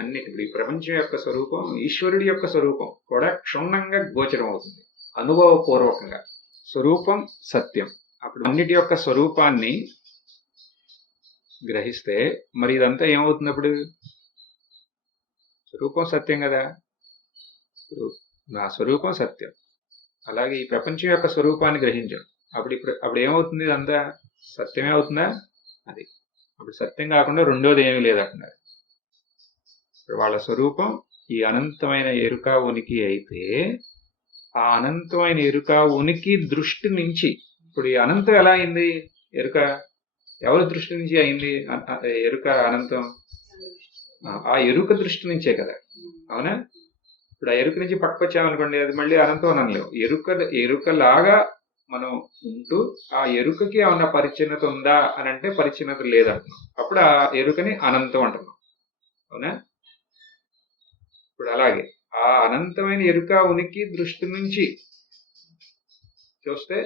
అన్నిటి ఈ ప్రపంచం యొక్క స్వరూపం, ఈశ్వరుడి యొక్క స్వరూపం కూడా క్షుణ్ణంగా గోచరం అవుతుంది అనుభవపూర్వకంగా. స్వరూపం సత్యం. అప్పుడు అన్నిటి యొక్క స్వరూపాన్ని గ్రహిస్తే మరి ఇదంతా ఏమవుతుంది? అప్పుడు స్వరూపం సత్యం కదా, నా స్వరూపం సత్యం. అలాగే ఈ ప్రపంచం యొక్క స్వరూపాన్ని గ్రహించడం అప్పుడు ఏమవుతుంది? ఇదంతా సత్యమే అవుతుందా? అది అప్పుడు సత్యం కాకుండా రెండోది ఏమీ లేదంటున్నారు. ఇప్పుడు వాళ్ళ స్వరూపం ఈ అనంతమైన ఎరుక ఉనికి అయితే, ఆ అనంతమైన ఎరుక ఉనికి దృష్టి నుంచి, ఇప్పుడు ఈ అనంతం ఎలా అయింది? ఎరుక ఎవరి దృష్టి నుంచి అయింది? ఎరుక అనంతం ఆ ఎరుక దృష్టి నుంచే కదా. అవునా? ఇప్పుడు ఆ ఎరుక నుంచి పక్కకు వచ్చామనుకోండి, అది మళ్ళీ అనంతం అనలేము. ఎరుకలాగా మనం ఉంటూ ఆ ఎరుకకి ఏమన్నా పరిచ్ఛిన్నత ఉందా అని అంటే పరిచ్ఛిన్నత లేదంటున్నాం. అప్పుడు ఆ ఎరుకని అనంతం అంటున్నాం. అవునా? ఇప్పుడు అలాగే ఆ అనంతమైన ఎరుక ఉనికి దృష్టి నుంచి చూస్తే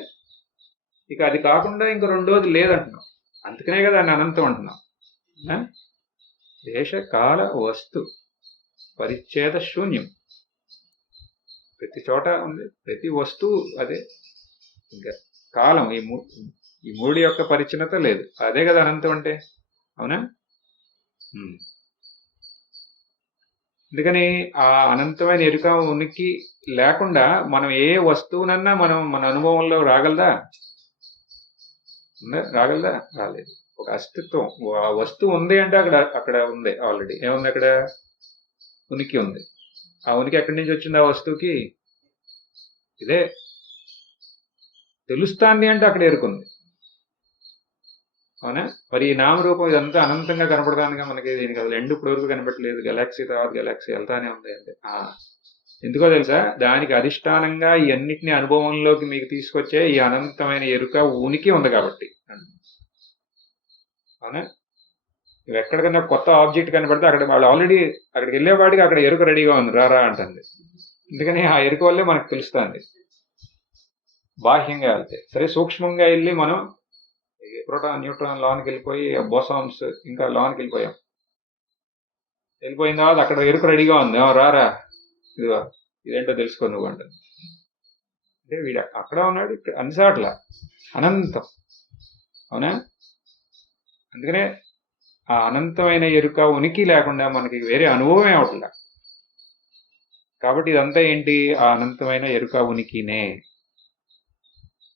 ఇక అది కాకుండా ఇంక రెండోది లేదంటున్నాం. అందుకనే కదా దాన్ని అనంతం అంటున్నాం. దేశకాల వస్తు పరిచ్ఛేద శూన్యం. ప్రతి చోట ఉంది, ప్రతి వస్తువు అదే. ఇంకా కాలం ఈ మూడు యొక్క పరిచ్ఛిన్నత లేదు. అదే కదా అనంతం అంటే. అవునా? అందుకని ఆ అనంతమైన ఎరుక ఉనికి లేకుండా మనం ఏ వస్తువునన్నా మనం మన అనుభవంలో రాగలదా? రాలేదు. ఒక అస్తిత్వం, ఆ వస్తువు ఉంది అంటే అక్కడ ఉంది ఆల్రెడీ. ఏముంది అక్కడ? ఉనికి ఉంది. ఆ ఉనికి ఎక్కడి నుంచి వచ్చింది ఆ వస్తువుకి? ఇదే తెలుస్తాంది అంటే అక్కడ ఎరుకుంది. అవునా? మరి ఈ నామరూపం ఇదంతా అనంతంగా కనపడతానుగా మనకి. దీనికి అసలు ఎండు ఇప్పుడు వరకు కనపడలేదు. గెలాక్సీ తర్వాత గెలాక్సీ వెళ్తానే ఉంది అంటే ఎందుకో తెలుసా? దానికి అధిష్టానంగా ఈ అన్నిటిని అనుభవంలోకి మీకు తీసుకొచ్చే ఈ అనంతమైన ఎరుక ఉనికి ఉంది కాబట్టి. అవునా? నువ్వు ఎక్కడికన్నా కొత్త ఆబ్జెక్ట్ కనపడితే అక్కడ వాళ్ళు ఆల్రెడీ అక్కడికి వెళ్ళేవాడికి అక్కడ ఎరుక రెడీగా ఉంది, రారా అంటుంది. అందుకని ఆ ఎరుక వల్లే మనకు తెలుస్తుంది. బాహ్యంగా వెళ్తే సరే, సూక్ష్మంగా వెళ్ళి మనం ప్రోటాన్ న్యూట్రాన్ లోనికి వెళ్ళిపోయి బోసాన్స్ ఇంకా లోనికి వెళ్ళిపోయాం. వెళ్ళిపోయిన తర్వాత అక్కడ ఎరుక రెడీగా ఉంది, రారా ఇదిగో ఇదేంటో తెలుసుకో నువ్వు అంటుంది. అంటే వీడు అక్కడ ఉన్నాడు, ఇక్కడ అన్నిసాట్ల అనంతం. అవునా? అందుకనే ఆ అనంతమైన ఎరుక ఉనికి లేకుండా మనకి వేరే అనుభవమే అవట్లా. కాబట్టి ఇదంతా ఏంటి? ఆ అనంతమైన ఎరుక ఉనికినే,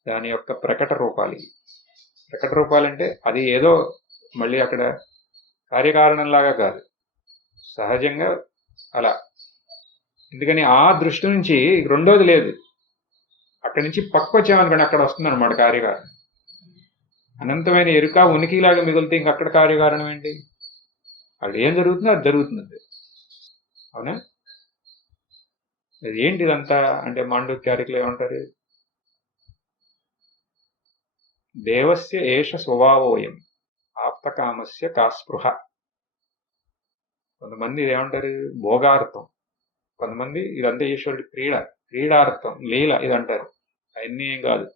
దాని యొక్క ప్రకట రూపాలు. ప్రకట రూపాలంటే అది ఏదో మళ్ళీ అక్కడ కార్యకారణంలాగా కాదు, సహజంగా అలా. ఎందుకని ఆ దృష్టి నుంచి రెండోది లేదు. అక్కడి నుంచి పక్క వచ్చామనుకోండి, అక్కడ వస్తుంది అనమాట కార్యకారణం. అనంతమైన ఎరుక ఉనికిలాగా మిగిలితే ఇంక అక్కడ కార్యకారణం ఏంటి? అక్కడ ఏం జరుగుతుందో అది జరుగుతుంది. అవునా? అది ఏంటి ఇదంతా అంటే మాండూక్యారికలు ఏమంటారు? దేవస్య ఏష స్వభావోయం ఆప్తకామస్య కాస్పృహ. కొంతమంది ఏమంటారు? భోగార్థం. కొంతమంది ఇదంతా ఈశ్వరుడి క్రీడార్థం, లీల ఇది అంటారు. అవన్నీ ఏం కాదు.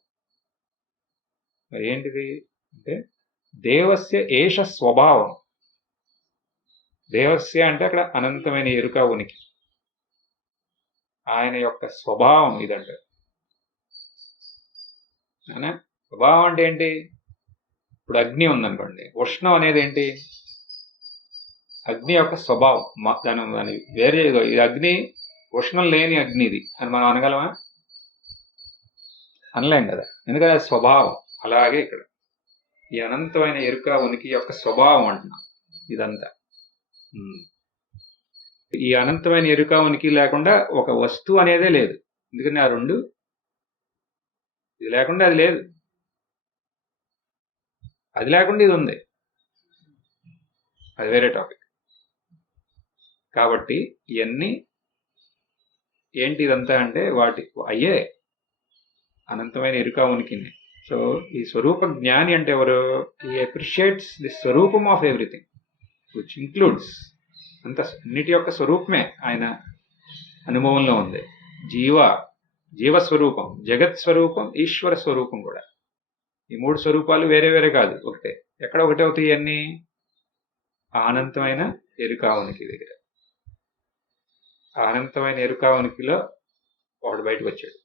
మరి ఏంటిది అంటే దేవస్య ఏష స్వభావం. దేవస్య అంటే అక్కడ అనంతమైన ఎరుక ఉనికి, ఆయన యొక్క స్వభావం ఇదంటారు. స్వభావం అంటే ఏంటి? ఇప్పుడు అగ్ని ఉందనుకోండి, ఉష్ణం అనేది ఏంటి? అగ్ని యొక్క స్వభావం. దాని వేరే ఇది అగ్ని ఉష్ణం లేని అగ్ని ఇది అని మనం అనగలమా? అనలేం కదా, ఎందుకంటే అది స్వభావం. అలాగే ఇక్కడ ఈ అనంతమైన ఎరుక ఉనికి యొక్క స్వభావం అంటున్నాం ఇదంతా. ఈ అనంతమైన ఎరుక ఉనికి లేకుండా ఒక వస్తువు అనేదే లేదు. ఎందుకని ఆ రెండు, ఇది లేకుండా అది లేదు, అది లేకుండా ఇది ఉంది, అది వేరే టాపిక్. కాబట్టి ఇవన్నీ ఏంటి ఇదంతా అంటే వాటి అయ్యే అనంతమైన ఎరుక ఉనికిని. సో ఈ స్వరూప జ్ఞాని అంటే ఎవరు? ఈ అప్రిషియేట్స్ ది స్వరూపం ఆఫ్ ఎవ్రీథింగ్ విచ్ ఇంక్లూడ్స్, అంత అన్నిటి యొక్క స్వరూపమే ఆయన అనుభవంలో ఉంది. జీవస్వరూపం, జగత్ స్వరూపం, ఈశ్వర స్వరూపం కూడా. ఈ మూడు స్వరూపాలు వేరే వేరే కాదు, ఒకటే. ఎక్కడ ఒకటే అవుతాయి అన్నీ? అనంతమైన ఎరుక ఉనికి దగ్గర. అనంతమైన ఎరుక ఉనికిలో ఒకడు బయటకు వచ్చాడు,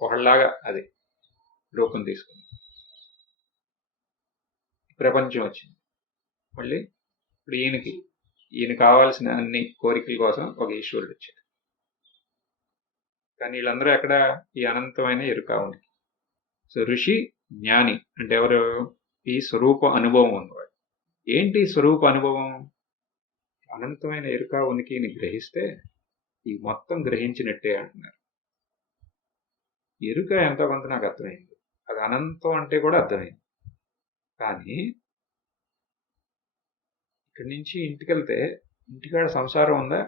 ఒకళ్ళలాగా అది రూపం తీసుకుంది, ప్రపంచం వచ్చింది. మళ్ళీ ఇప్పుడు ఈయన కావాల్సిన అన్ని కోరికల కోసం ఒక ఈశ్వరుడు వచ్చాడు. కానీ వీళ్ళందరూ ఎక్కడ? ఈ అనంతమైన ఎరుక ఉనికి. సో ఋషి జ్ఞాని అంటే ఎవరు? ఈ స్వరూప అనుభవం ఉన్నవాడు. ఏంటి స్వరూప అనుభవం? అనంతమైన ఎరుక ఉనికిని గ్రహిస్తే ఈ మొత్తం గ్రహించినట్టే అంటున్నారు. ఎరుక ఎంతో కొంత నాకు అర్థమైంది, అది అనంతం అంటే కూడా అర్థమైంది. కానీ ఇక్కడి నుంచి ఇంటికెళ్తే ఇంటికాడ సంసారం ఉందా?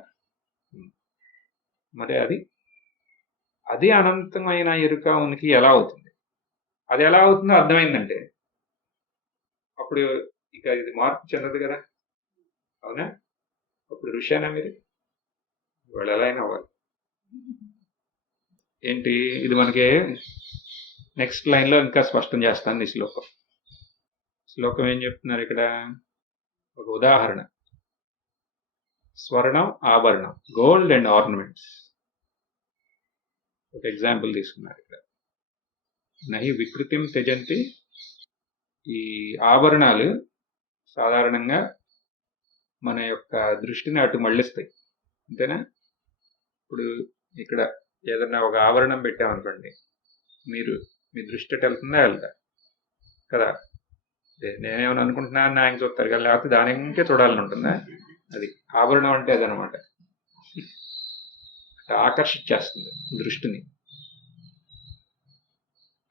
మరి అది అనంతమైన ఎరుక ఉనికి ఎలా అవుతుంది? అది ఎలా అవుతుందో అర్థమైందంటే అప్పుడు ఇక ఇది మార్పు చెందదు కదా, అవునా? అప్పుడు ఋషేనా మీరు? వాళ్ళు ఎలా అయినా అవ్వాలి. ఏంటి ఇది? మనకి నెక్స్ట్ లైన్లో ఇంకా స్పష్టం చేస్తాను ఈ శ్లోకం ఏం చెప్తున్నారు ఇక్కడ? ఒక ఉదాహరణ, స్వర్ణం ఆభరణం, గోల్డ్ అండ్ ఆర్నమెంట్స్. ఒక ఎగ్జాంపుల్ తీసుకున్నారు ఇక్కడ. నహి వికృతిం త్యజంతి. ఈ ఆభరణాలు సాధారణంగా మన యొక్క దృష్టిని అటు మళ్ళిస్తాయి, అంతేనా? ఇప్పుడు ఇక్కడ ఏదన్నా ఒక ఆభరణం పెట్టామనుకోండి, మీ దృష్టి అటు వెళ్తుందా? వెళ్తా కదా. నేనేమని అనుకుంటున్నా అని ఆయన చూస్తారు కదా, లేకపోతే దాని ఇంకే చూడాలని ఉంటుందా? అది ఆభరణం అంటే అదనమాట, ఆకర్షించేస్తుంది దృష్టిని.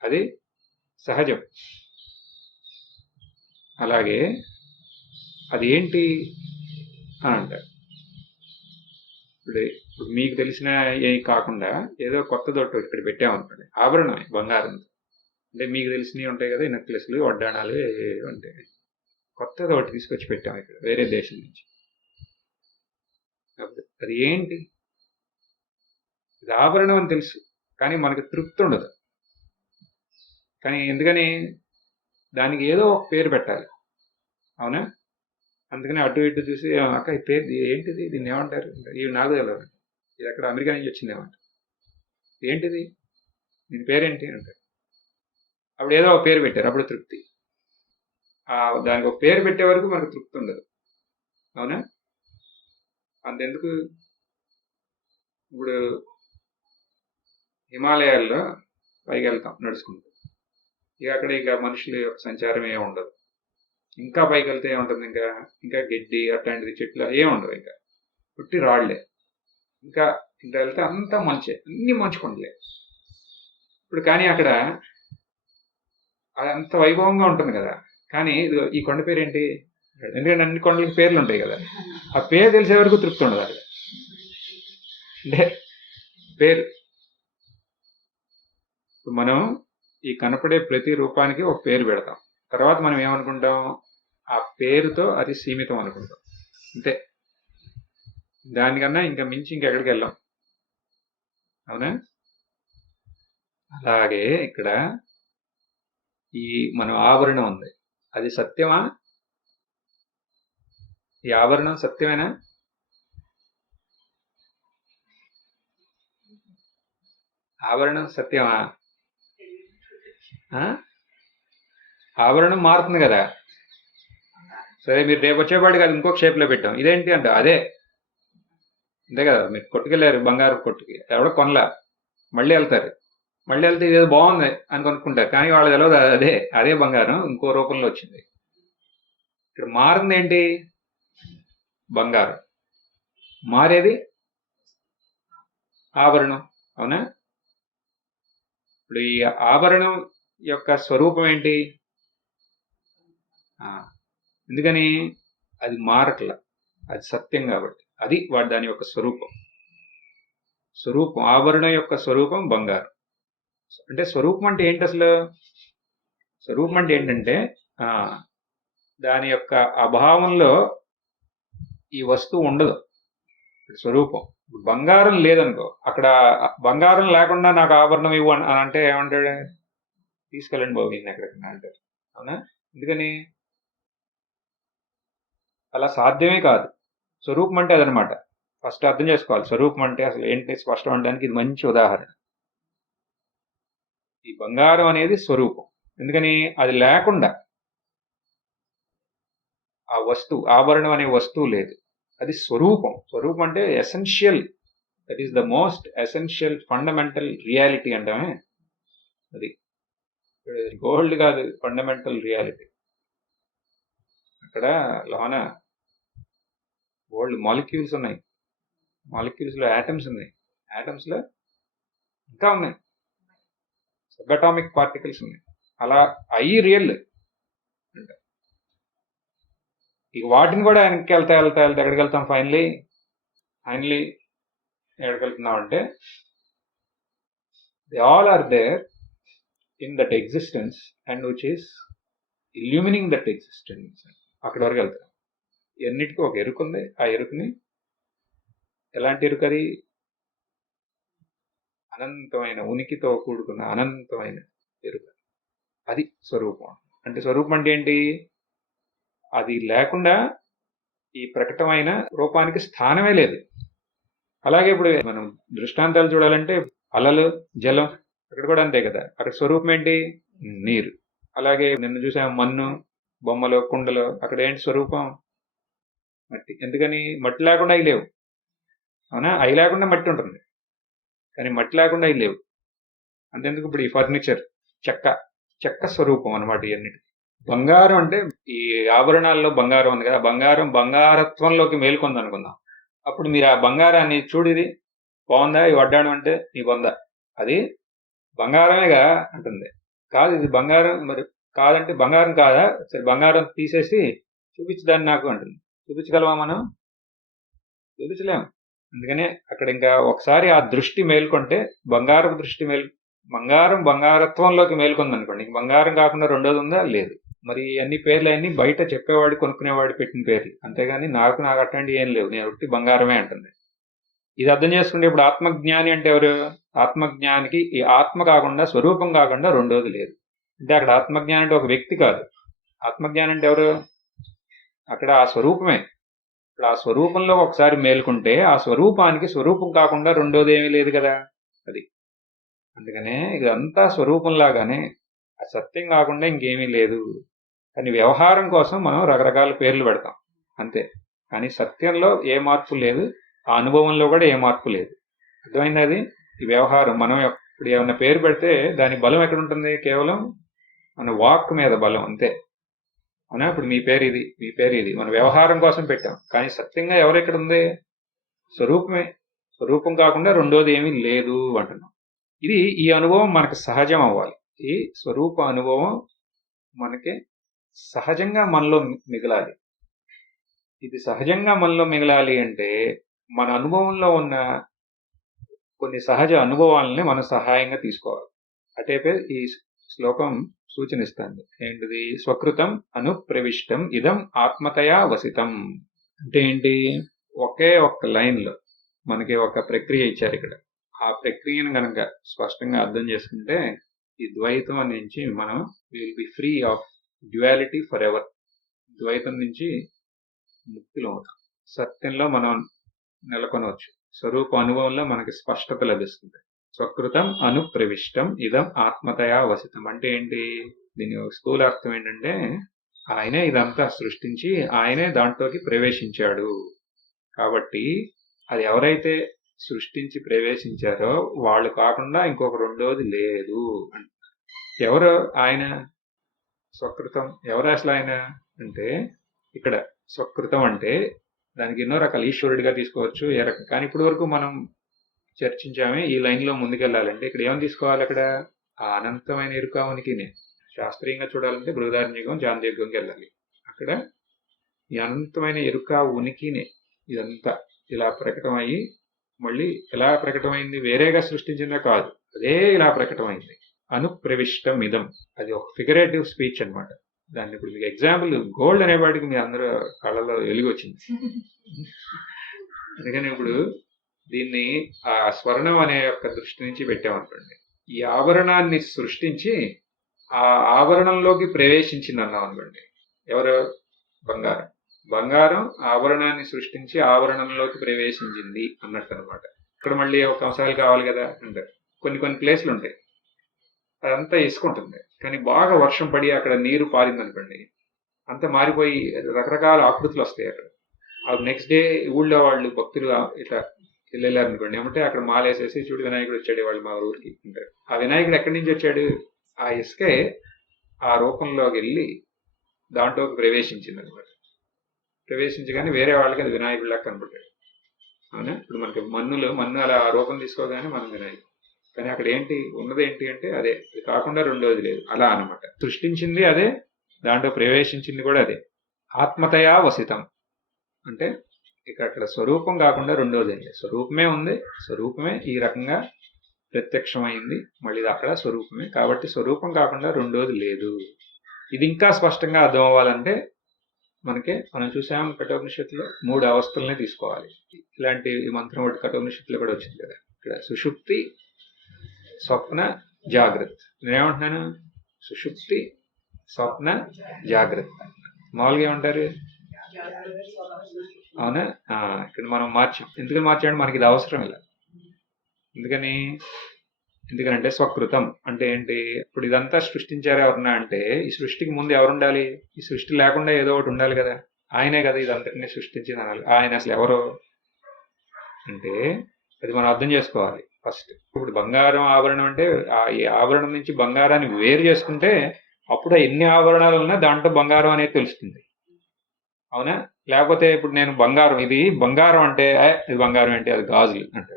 అది సహజం. అలాగే అది ఏంటి అని అంటారు. ఇప్పుడు మీకు తెలిసిన ఏ కాకుండా ఏదో కొత్త దొట్టు ఇక్కడ పెట్టామనుకోండి, ఆభరణమే, బంగారం. అంటే మీకు తెలిసినవి ఉంటాయి కదా, నెక్లెస్లు, వడ్డాణాలు ఉంటాయి. కొత్తగా ఒకటి తీసుకొచ్చి పెట్టాము ఇక్కడ వేరే దేశం నుంచి. అది ఏంటి? ఇది ఆభరణం అని తెలుసు, కానీ మనకు తృప్తి ఉండదు. కానీ ఎందుకని? దానికి ఏదో ఒక పేరు పెట్టాలి, అవునా? అందుకని అటు ఇటు చూసి, అక్క ఈ పేరు ఏంటిది, దీన్ని ఏమంటారు? ఇవి నాకు తెలియదు, ఇది ఎక్కడ అమెరికా నుంచి వచ్చిందేమంట. ఏంటిది, దీని పేరేంటి అంటారు. అప్పుడు ఏదో ఒక పేరు పెట్టారు, అప్పుడు తృప్తి. దానికి ఒక పేరు పెట్టే వరకు మనకు తృప్తి ఉండదు, అవునా? అంతెందుకు, ఇప్పుడు హిమాలయాల్లో పైకి వెళ్తాం నడుచుకుంటూ, ఇక మనుషుల యొక్క సంచారం ఏమి ఉండదు. ఇంకా పైకి వెళ్తే ఏముంటుంది? ఇంకా గడ్డి అట్లాంటిది, చెట్లు ఏముండదు, ఇంకా పుట్టి రాళ్లే. ఇంకా వెళ్తే అంతా మంచే, అన్ని మంచుకుండలే. ఇప్పుడు కానీ అక్కడ అది అంత వైభవంగా ఉంటుంది కదా. కానీ ఈ కొండ పేరు ఏంటి? ఎందుకంటే అన్ని కొండలకి పేర్లు ఉంటాయి కదా, ఆ పేరు తెలిసే వరకు తృప్తి ఉండదు అక్కడ. అంటే పేరు, మనం ఈ కనపడే ప్రతి రూపానికి ఒక పేరు పెడతాం, తర్వాత మనం ఏమనుకుంటాం? ఆ పేరుతో అది సీమితం అనుకుంటాం, అంతే. దానికన్నా ఇంకా మించి ఇంకెక్కడికి వెళ్ళాం, అవునా? అలాగే ఇక్కడ ఈ మన ఆభరణం ఉంది, అది సత్యమా? ఈ ఆభరణం సత్యమేనా? ఆభరణం సత్యమా? ఆభరణం మారుతుంది కదా. సరే మీరు రేపు వచ్చేపాటికి అది ఇంకొక షేప్లో పెట్టాం, ఇదేంటి అంటే అదే. అంతే కదా, మీరు కొట్టుకెళ్ళారు బంగారు కొట్టుకి, ఎవడో కొనలా, మళ్ళీ వెళ్తారు, మళ్ళీ వెళ్తే ఇదేదో బాగుంది అని కొనుక్కుంటారు, కానీ వాళ్ళు తెలియదు అదే అదే బంగారం ఇంకో రూపంలో వచ్చింది. ఇక్కడ మారింది ఏంటి? బంగారం. మారేది ఆభరణం. అవునా? ఇప్పుడు ఈ ఆభరణం యొక్క స్వరూపం ఏంటి? ఎందుకని? అది మారట్ల, అది సత్యం కాబట్టి. అది వాడు దాని యొక్క స్వరూపం. స్వరూపం, ఆభరణం యొక్క స్వరూపం బంగారం. అంటే స్వరూపం అంటే ఏంటి అసలు? స్వరూపం అంటే ఏంటంటే దాని యొక్క అభావంలో ఈ వస్తువు ఉండదు. స్వరూపం. బంగారం లేదనుకో, అక్కడ బంగారం లేకుండా నాకు ఆభరణం ఇవ్వు అని అంటే ఏమంటాడు? తీసుకెళ్ళండి బాబు నేను ఎక్కడికన్నా అంటారు. అవునా? ఎందుకని? అలా సాధ్యమే కాదు. స్వరూపం అంటే అదనమాట. ఫస్ట్ అర్థం చేసుకోవాలి స్వరూపం అంటే అసలు ఏంటి స్పష్టం అనడానికి ఇది మంచి ఉదాహరణ. ఈ బంగారం అనేది స్వరూపం. ఎందుకని? అది లేకుండా ఆ వస్తువు, ఆభరణం అనే వస్తువు లేదు. అది స్వరూపం. స్వరూపం అంటే essential, that is the most essential fundamental reality అంటామే అది. గోల్డ్ కాదు ఫండమెంటల్ రియాలిటీ. అక్కడ లోన గోల్డ్ మాలిక్యూల్స్ ఉన్నాయి, మాలిక్యూల్స్ లో యాటమ్స్ ఉన్నాయి, యాటమ్స్ లో ఇంకా ఉన్నాయి, సబ్-అటామిక్ పార్టికల్స్ ఉన్నాయి. అలా అయి రియల్. ఇక వాటిని కూడా వెనక్కి వెళ్తా ఎక్కడికి వెళ్తాం? ఫైనలీ ఎక్కడికి వెళ్తున్నాం అంటే they all are there in that existence and which is illumining that existence. అక్కడి వరకు వెళ్తాం. ఎన్నిటికీ ఒక ఎరుకు ఉంది. ఆ ఎరుకుని ఎలాంటి ఎరుకు? అది అనంతమైన ఉనికితో కూడుకున్న అనంతమైన ఎరుక. అది స్వరూపం. అంటే స్వరూపం అంటే ఏంటి? అది లేకుండా ఈ ప్రకటమైన రూపానికి స్థానమే లేదు. అలాగే ఇప్పుడు మనం దృష్టాంతాలు చూడాలంటే అలలు, జలం, అక్కడ కూడా అంతే కదా. అక్కడ స్వరూపం ఏంటి? నీరు. అలాగే నిన్న చూసాం మన్ను, బొమ్మలు, కుండలు, అక్కడ ఏంటి స్వరూపం? మట్టి. ఎందుకని? మట్టి లేకుండా అవి లేవు. అవునా? అవి లేకుండా మట్టి ఉంటుంది, కానీ మట్టి లేకుండా అవి లేవు. అంతెందుకు ఇప్పుడు ఈ ఫర్నిచర్, చెక్క స్వరూపం అనమాట ఇవన్నీ. బంగారం అంటే ఈ ఆభరణాల్లో బంగారం ఉంది కదా, బంగారం బంగారత్వంలోకి మేల్కొంది అనుకుందాం. అప్పుడు మీరు ఆ బంగారాన్ని చూడిది బాగుందా, ఈ వడ్డాణం అంటే ఈ బొంద, అది బంగారమేగా అంటుంది. కాదు ఇది బంగారం, మరి కాదంటే బంగారం కాదా, సరే బంగారం తీసేసి చూపించు దాన్ని నాకు అంటుంది. చూపించగలవా మనం? చూపించలేము. అందుకనే అక్కడ ఇంకా ఒకసారి ఆ దృష్టి మేల్కొంటే, బంగారం బంగారత్వంలోకి మేల్కొంది అనుకోండి, ఇంక బంగారం కాకుండా రెండోది ఉందా? లేదు. మరి అన్ని పేర్లు అన్ని బయట చెప్పేవాడు, కొనుక్కునేవాడు పెట్టిన పేర్లు, అంతేగాని నాకు అట్లాంటి ఏం లేవు, నేను ఒకటి బంగారమే అంటుంది. ఇది అర్థం చేసుకుంటే ఇప్పుడు ఆత్మజ్ఞాని అంటే ఎవరు? ఆత్మజ్ఞానికి ఈ ఆత్మ కాకుండా, స్వరూపం కాకుండా రెండోది లేదు. అంటే అక్కడ ఆత్మజ్ఞానం అంటే ఒక వ్యక్తి కాదు. ఆత్మజ్ఞానం అంటే ఎవరు? అక్కడ ఆ స్వరూపమే. ఇప్పుడు ఆ స్వరూపంలో ఒకసారి మేల్కొంటే ఆ స్వరూపానికి స్వరూపం కాకుండా రెండోది ఏమీ లేదు కదా. అది అందుకనే ఇదంతా స్వరూపంలాగానే, ఆ సత్యం కాకుండా ఇంకేమీ లేదు. కానీ వ్యవహారం కోసం మనం రకరకాల పేర్లు పెడతాం అంతే. కానీ సత్యంలో ఏ మార్పు లేదు, ఆ అనుభవంలో కూడా ఏ మార్పు లేదు. అర్థమైంది? అది ఈ వ్యవహారం. మనం ఇప్పుడు ఏమన్నా పేరు పెడితే దాని బలం ఎక్కడ ఉంటుంది? కేవలం మన వాక్ మీద బలం అంతే. అవునా? ఇప్పుడు మీ పేరు ఇది, మీ పేరు ఇది, మన వ్యవహారం కోసం పెట్టాం. కానీ సత్యంగా ఎవరెక్కడ ఉంది? స్వరూపమే. స్వరూపం కాకుండా రెండోది ఏమీ లేదు అంటున్నాం. ఇది ఈ అనుభవం మనకు సహజం అవ్వాలి. ఈ స్వరూప అనుభవం మనకి సహజంగా మనలో మిగలాలి. ఇది సహజంగా మనలో మిగలాలి అంటే మన అనుభవంలో ఉన్న కొన్ని సహజ అనుభవాలని మనం సహాయంగా తీసుకోవాలి. అటేపే ఈ శ్లోకం సూచనిస్తుంది. ఏంటిది? స్వకృతం అనుప్రవిష్టం ఇదం ఆత్మతయా వసితం. అంటే ఏంటి? ఒకే ఒక్క లైన్లో మనకి ఒక ప్రక్రియ ఇచ్చారు ఇక్కడ. ఆ ప్రక్రియను కనుక స్పష్టంగా అర్థం చేసుకుంటే ఈ ద్వైతం నుంచి మనం will be free of duality for ever. ద్వైతం నుంచి ముక్తిలో అవుతాం. సత్యంలో మనం నెలకొనవచ్చు. స్వరూప అనుభవంలో మనకి స్పష్టత లభిస్తుంది. స్వకృతం అనుప్రవిష్టం ఇదం ఆత్మతయా వసితం అంటే ఏంటి? దీని స్థూల అర్థం ఏంటంటే ఆయనే ఇదంతా సృష్టించి ఆయనే దాంట్లోకి ప్రవేశించాడు. కాబట్టి అది ఎవరైతే సృష్టించి ప్రవేశించారో వాళ్ళు కాకుండా ఇంకొక రెండోది లేదు. ఎవరు ఆయన? స్వకృతం. ఎవరు అసలు ఆయన అంటే ఇక్కడ స్వకృతం అంటే దానికి ఎన్నో రకాల ఈశ్వరుడిగా తీసుకోవచ్చు ఏ రకం. కానీ ఇప్పటి వరకు మనం చర్చించామే ఈ లైన్లో ముందుకెళ్ళాలంటే ఇక్కడ ఏమని తీసుకోవాలి? అక్కడ ఆ అనంతమైన ఎరుక ఉనికినే శాస్త్రీయంగా చూడాలంటే బృహదారణ్యకం జాంతయుగంకి వెళ్ళాలి. అక్కడ ఈ అనంతమైన ఎరుక ఉనికినే ఇదంతా ఇలా ప్రకటమయ్యి మళ్ళీ ఎలా ప్రకటమైంది? వేరేగా సృష్టించిందా కాదు, అదే ఇలా ప్రకటమైంది. అనుప్రవిష్టం ఇదం అది ఒక ఫిగరేటివ్ స్పీచ్ అన్నమాట. దాన్ని ఇప్పుడు మీకు ఎగ్జాంపుల్ గోల్డ్ అనేవాడికి మీ అందరూ కళ్ళలో వెలుగు వచ్చింది. అందుకని ఇప్పుడు దీన్ని ఆ స్వర్ణం అనే యొక్క దృష్టి నుంచి పెట్టామనుకోండి. ఈ ఆభరణాన్ని సృష్టించి ఆ ఆభరణంలోకి ప్రవేశించింది అన్నాం అనుకోండి. ఎవరు? బంగారం. బంగారం ఆభరణాన్ని సృష్టించి ఆభరణంలోకి ప్రవేశించింది అన్నట్టు అనమాట. ఇక్కడ మళ్ళీ ఒక అంశాలు కావాలి కదా అంటే కొన్ని ప్లేస్లు ఉంటాయి అదంతా ఇసుకుంటుంది. కానీ బాగా వర్షం పడి అక్కడ నీరు పారిందనుకోండి, అంతా మారిపోయి రకరకాల ఆకృతులు వస్తాయి అక్కడ. అప్పుడు నెక్స్ట్ డే ఊళ్ళో వాళ్ళు భక్తులు ఇట్లా వెళ్ళారనుకోండి, ఏమంటే అక్కడ మాలేసేసి చూడు వినాయకుడు వచ్చాడు వాళ్ళు మా ఊరికి అంటారు. ఆ వినాయకుడు ఎక్కడి నుంచి వచ్చాడు? ఆ ఇసుకే ఆ రూపంలోకి వెళ్ళి దాంట్లోకి ప్రవేశించింది అనమాట. ప్రవేశించగానే వేరే వాళ్ళకి అది వినాయకుడిలా కనపడ్డాడు. అవునా? ఇప్పుడు మనకి మన్ను అలా ఆ రూపం తీసుకోగానే మనం వినాయకుడు. కానీ అక్కడ ఏంటి ఉన్నది ఏంటి అంటే అదే, అది కాకుండా రెండోది లేదు. అలా అనమాట. సృష్టించింది అదే, దాంట్లో ప్రవేశించింది కూడా అదే. ఆత్మతయా వసితం అంటే ఇక అక్కడ స్వరూపం కాకుండా రెండోది ఏంటి? స్వరూపమే ఉంది, స్వరూపమే ఈ రకంగా ప్రత్యక్షమైంది, మళ్ళీ అక్కడ స్వరూపమే. కాబట్టి స్వరూపం కాకుండా రెండోది లేదు. ఇది ఇంకా స్పష్టంగా అర్థం అవ్వాలంటే మనం చూసాం కఠోపనిషత్తులో 3 అవస్థలనే తీసుకోవాలి. ఇలాంటి మంత్రం ఒకటి కఠోపనిషత్తులో కూడా వచ్చింది కదా. ఇక్కడ సుషుప్తి, స్వప్న, జాగ్రత్త. నేనేమంటున్నాను? సుషుప్తి, స్వప్న, జాగ్రత్త. మామూలుగా ఏమంటారు? అవునా? ఇక్కడ మనం మార్చాం. ఎందుకని మార్చామంటే మనకి ఇది అవసరం ఇలా. ఎందుకనంటే స్వకృతం అంటే ఏంటి? ఇప్పుడు ఇదంతా సృష్టించారు ఎవరన్నా అంటే ఈ సృష్టికి ముందు ఎవరు ఉండాలి? ఈ సృష్టి లేకుండా ఏదో ఒకటి ఉండాలి కదా. ఆయనే కదా ఇదంతటినీ సృష్టించింది అనాలి. ఆయన అసలు ఎవరు అంటే అది మనం అర్థం చేసుకోవాలి ఫస్ట్. ఇప్పుడు బంగారం ఆభరణం అంటే ఈ ఆభరణం నుంచి బంగారాన్ని వేరు చేసుకుంటే అప్పుడు ఎన్ని ఆభరణాలు ఉన్నా దాంట్లో బంగారం అనేది తెలుస్తుంది. అవునా? లేకపోతే ఇప్పుడు నేను ఇది బంగారం అంటే ఇది బంగారం ఏంటి? అది గాజులు అంటే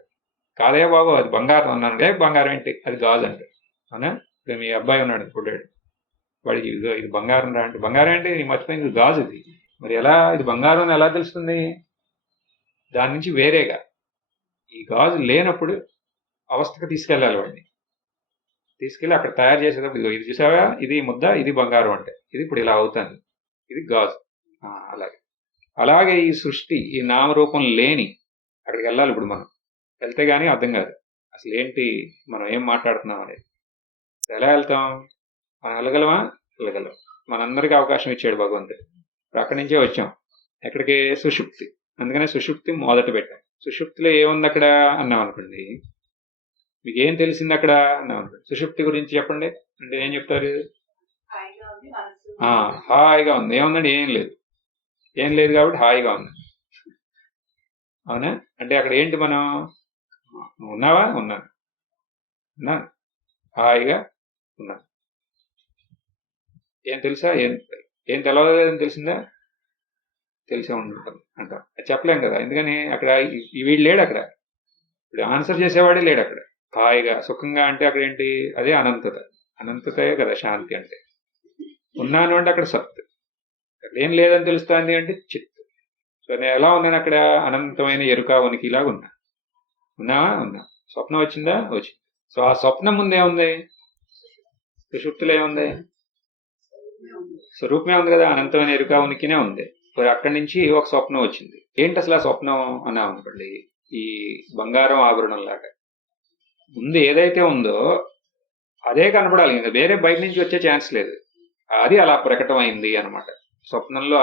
కాదే బాబు అది బంగారం అన్నాను. బంగారం ఏంటి? అది గాజు అంటే. అవునా? ఇప్పుడు మీ అబ్బాయి ఉన్నాడు పుట్టాడు, వాడికి ఇది బంగారం రా అంటే బంగారం ఏంటి? నీకు మర్చిపోయింది, ఇది గాజు. ఇది మరి ఎలా ఇది బంగారం అని ఎలా తెలుస్తుంది? దాని నుంచి వేరేగా ఈ గాజు లేనప్పుడు అవస్థకు తీసుకెళ్ళాలి వాడిని. తీసుకెళ్ళి అక్కడ తయారు చేసేటప్పుడు ఇది చూసావా, ఇది ముద్ద, ఇది బంగారం అంటే ఇది ఇప్పుడు ఇలా అవుతుంది, ఇది గాజు. అలాగే ఈ సృష్టి ఈ నామరూపం లేని అక్కడికి వెళ్ళాలి. ఇప్పుడు మనం వెళ్తే గానీ అర్థం కాదు అసలు ఏంటి మనం ఏం మాట్లాడుతున్నాం అనేది. ఎలా వెళ్తాం? మనం వెళ్ళగలమా? వెళ్ళగలం. మనందరికీ అవకాశం ఇచ్చాడు భగవంతుడు. అక్కడి నుంచే వచ్చాం ఎక్కడికి? సుషుప్తి. అందుకనే సుషుప్తి మొదట పెట్టాం. సుషుప్తిలో ఏముంది అక్కడ అన్నాం అనుకోండి, మీకు ఏం తెలిసింది అక్కడ అన్నాం అనుకోండి. సుషుప్తి గురించి చెప్పండి అంటే ఏం చెప్తారు? హాయిగా ఉంది. ఏముందండి? ఏం లేదు కాబట్టి హాయిగా ఉంది. అవునా? అంటే అక్కడ ఏంటి? మనం ఉన్నావా? ఉన్నా హాయిగా ఉన్నా. ఏం తెలుసా? ఏం తెలవలేదని తెలిసిందా? తెలిసే ఉంటాం అంటాం. అది చెప్పలేం కదా. ఎందుకని అక్కడ వీడు లేడు. అక్కడ ఇప్పుడు ఆన్సర్ చేసేవాడే లేడు అక్కడ. హాయిగా సుఖంగా అంటే అక్కడ ఏంటి? అదే అనంతతే కదా శాంతి అంటే. ఉన్నాను అంటే అక్కడ సత్. అక్కడ ఏం లేదని తెలుస్తుంది అంటే చిత్. సో నేను ఎలా ఉన్నాను అక్కడ? అనంతమైన ఎరుక ఉనికిలాగా ఉన్నావా? ఉన్నా. స్వప్నం వచ్చిందా? వచ్చింది. సో ఆ స్వప్నం ముందేముంది? సుషుప్తిలో ఏముంది? స్వరూపమే ఉంది కదా. అనంతమైన ఎరుక ఉనికినే ఉంది. అక్కడి నుంచి ఒక స్వప్నం వచ్చింది. ఏంటి అసలు ఆ స్వప్నం అన్నాం అనుకోండి, ఈ బంగారం ఆభరణం లాగా ముందు ఏదైతే ఉందో అదే కనపడాలి. ఇంకా వేరే బయట నుంచి వచ్చే ఛాన్స్ లేదు. అది అలా ప్రకటమైంది అనమాట. స్వప్నంలో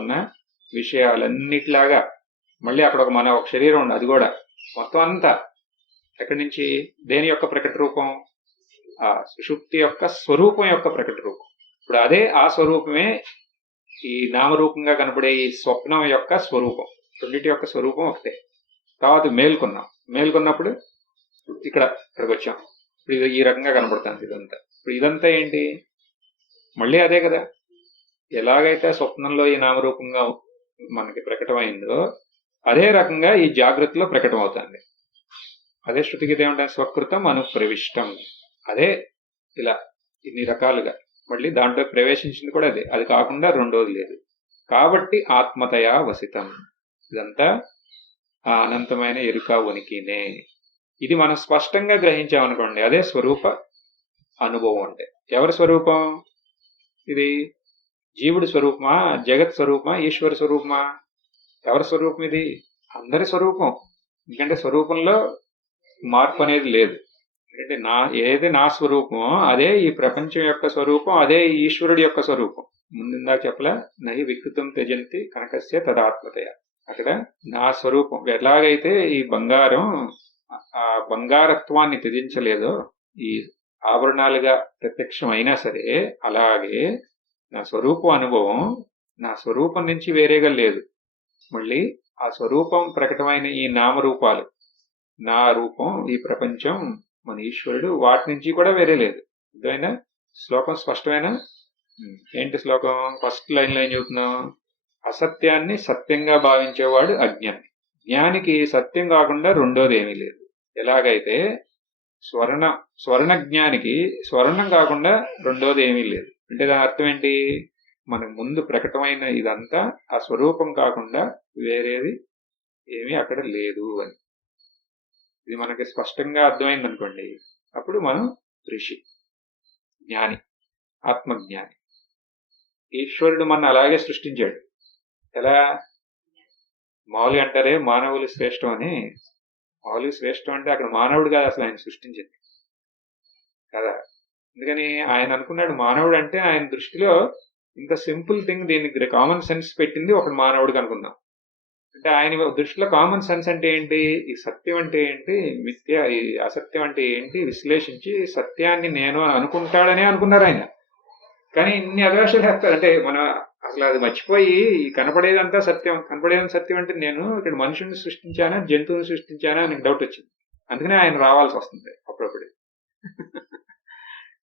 ఉన్న విషయాలన్నిటిలాగా మళ్ళీ అక్కడ ఒక శరీరం ఉంది. అది కూడా మొత్తం అంతా ఎక్కడి నుంచి? దేని యొక్క ప్రకట రూపం? ఆ సుషుప్తి యొక్క స్వరూపం యొక్క ప్రకట రూపం. ఇప్పుడు అదే ఆ స్వరూపమే ఈ నామరూపంగా కనబడే ఈ స్వప్నం యొక్క స్వరూపం. రెండింటి యొక్క స్వరూపం ఒకటే. తర్వాత మేల్కొన్నప్పుడు ఇక్కడికి వచ్చాం. ఇప్పుడు ఇది ఈ రకంగా కనబడుతుంది ఇదంతా. ఇప్పుడు ఇదంతా ఏంటి? మళ్ళీ అదే కదా. ఎలాగైతే స్వప్నంలో ఈ నామరూపంగా మనకి ప్రకటమైందో అదే రకంగా ఈ జాగ్రత్తలో ప్రకటం అవుతుంది. అదే శృతికి ఏమంటారు? స్వకృతం అనుప్రవిష్టం. అదే ఇలా ఇన్ని రకాలుగా మళ్ళీ దాంట్లో ప్రవేశించింది కూడా అదే. అది కాకుండా రెండోది లేదు. కాబట్టి ఆత్మతయా వసితం. ఇదంతా ఆ అనంతమైన ఎరుక ఉనికినే. ఇది మనం స్పష్టంగా గ్రహించామనుకోండి, అదే స్వరూప అనుభవం. అంటే ఎవరి స్వరూపం ఇది? జీవుడి స్వరూపమా, జగత్ స్వరూపమా, ఈశ్వర స్వరూపమా? ఎవరి స్వరూపం ఇది? అందరి స్వరూపం. ఎందుకంటే స్వరూపంలో మార్పు అనేది లేదు. అంటే ఏది నా స్వరూపమో అదే ఈ ప్రపంచం యొక్క స్వరూపం, అదే ఈశ్వరుడి యొక్క స్వరూపం. ముందుందా చెప్పలా? నహి వికృతం త్యజంతి కనకస్య తదాత్మతయ. అక్కడ నా స్వరూపం ఎలాగైతే ఈ బంగారం ఆ బంగారత్వాన్ని త్యజించలేదో ఈ ఆభరణాలుగా ప్రత్యక్షమైనా సరే, అలాగే నా స్వరూప అనుభవం నా స్వరూపం నుంచి వేరేగా లేదు. మళ్ళీ ఆ స్వరూపం ప్రకటమైన ఈ నామరూపాలు, నా రూపం, ఈ ప్రపంచం, మన ఈశ్వరుడు, వాటి నుంచి కూడా వేరే లేదు. ఇదైనా శ్లోకం స్పష్టమైన ఏంటి? శ్లోకం ఫస్ట్ లైన్ లో ఏం చెబుతున్నాం? అసత్యాన్ని సత్యంగా భావించేవాడు అజ్ఞాని. జ్ఞానికి సత్యం కాకుండా రెండోది ఏమీ లేదు. ఎలాగైతే స్వర్ణ జ్ఞానికి స్వర్ణం కాకుండా రెండోది ఏమీ లేదు. అంటే దాని అర్థం ఏంటి? మనకు ముందు ప్రకటమైన ఇదంతా ఆ స్వరూపం కాకుండా వేరేది ఏమీ అక్కడ లేదు అని. ఇది మనకి స్పష్టంగా అర్థమైంది అనుకోండి, అప్పుడు మనం ఋషి, జ్ఞాని, ఆత్మజ్ఞాని. ఈశ్వరుడు మన అలాగే సృష్టించాడు. ఎలా? మామూలుగా అంటారే మానవులు శ్రేష్టం అని. మామూలుగా శ్రేష్టం అంటే అక్కడ మానవుడు కాదు అసలు ఆయన సృష్టించింది కదా. అందుకని ఆయన అనుకున్నాడు మానవుడు అంటే ఆయన దృష్టిలో ఇంత సింపుల్ థింగ్, దీనికి కామన్ సెన్స్ పెట్టింది ఒక మానవుడికి అనుకున్నాం. అంటే ఆయన దృష్టిలో కామన్ సెన్స్ అంటే ఏంటి? ఈ సత్యం అంటే ఏంటి, మిథ్య, ఈ అసత్యం అంటే ఏంటి విశ్లేషించి సత్యాన్ని నేను అనుకుంటాడనే అనుకున్నారు ఆయన. కానీ ఇన్ని అభిలాషలు వేస్తారు. అంటే మనం అసలు అది మర్చిపోయి కనపడేదంతా సత్యం, కనపడేదంతా సత్యం అంటే నేను ఇక్కడ మనుషుల్ని సృష్టించానా జంతువుని సృష్టించానా అని డౌట్ వచ్చింది. అందుకనే ఆయన రావాల్సి వస్తుంది అప్పుడప్పుడు.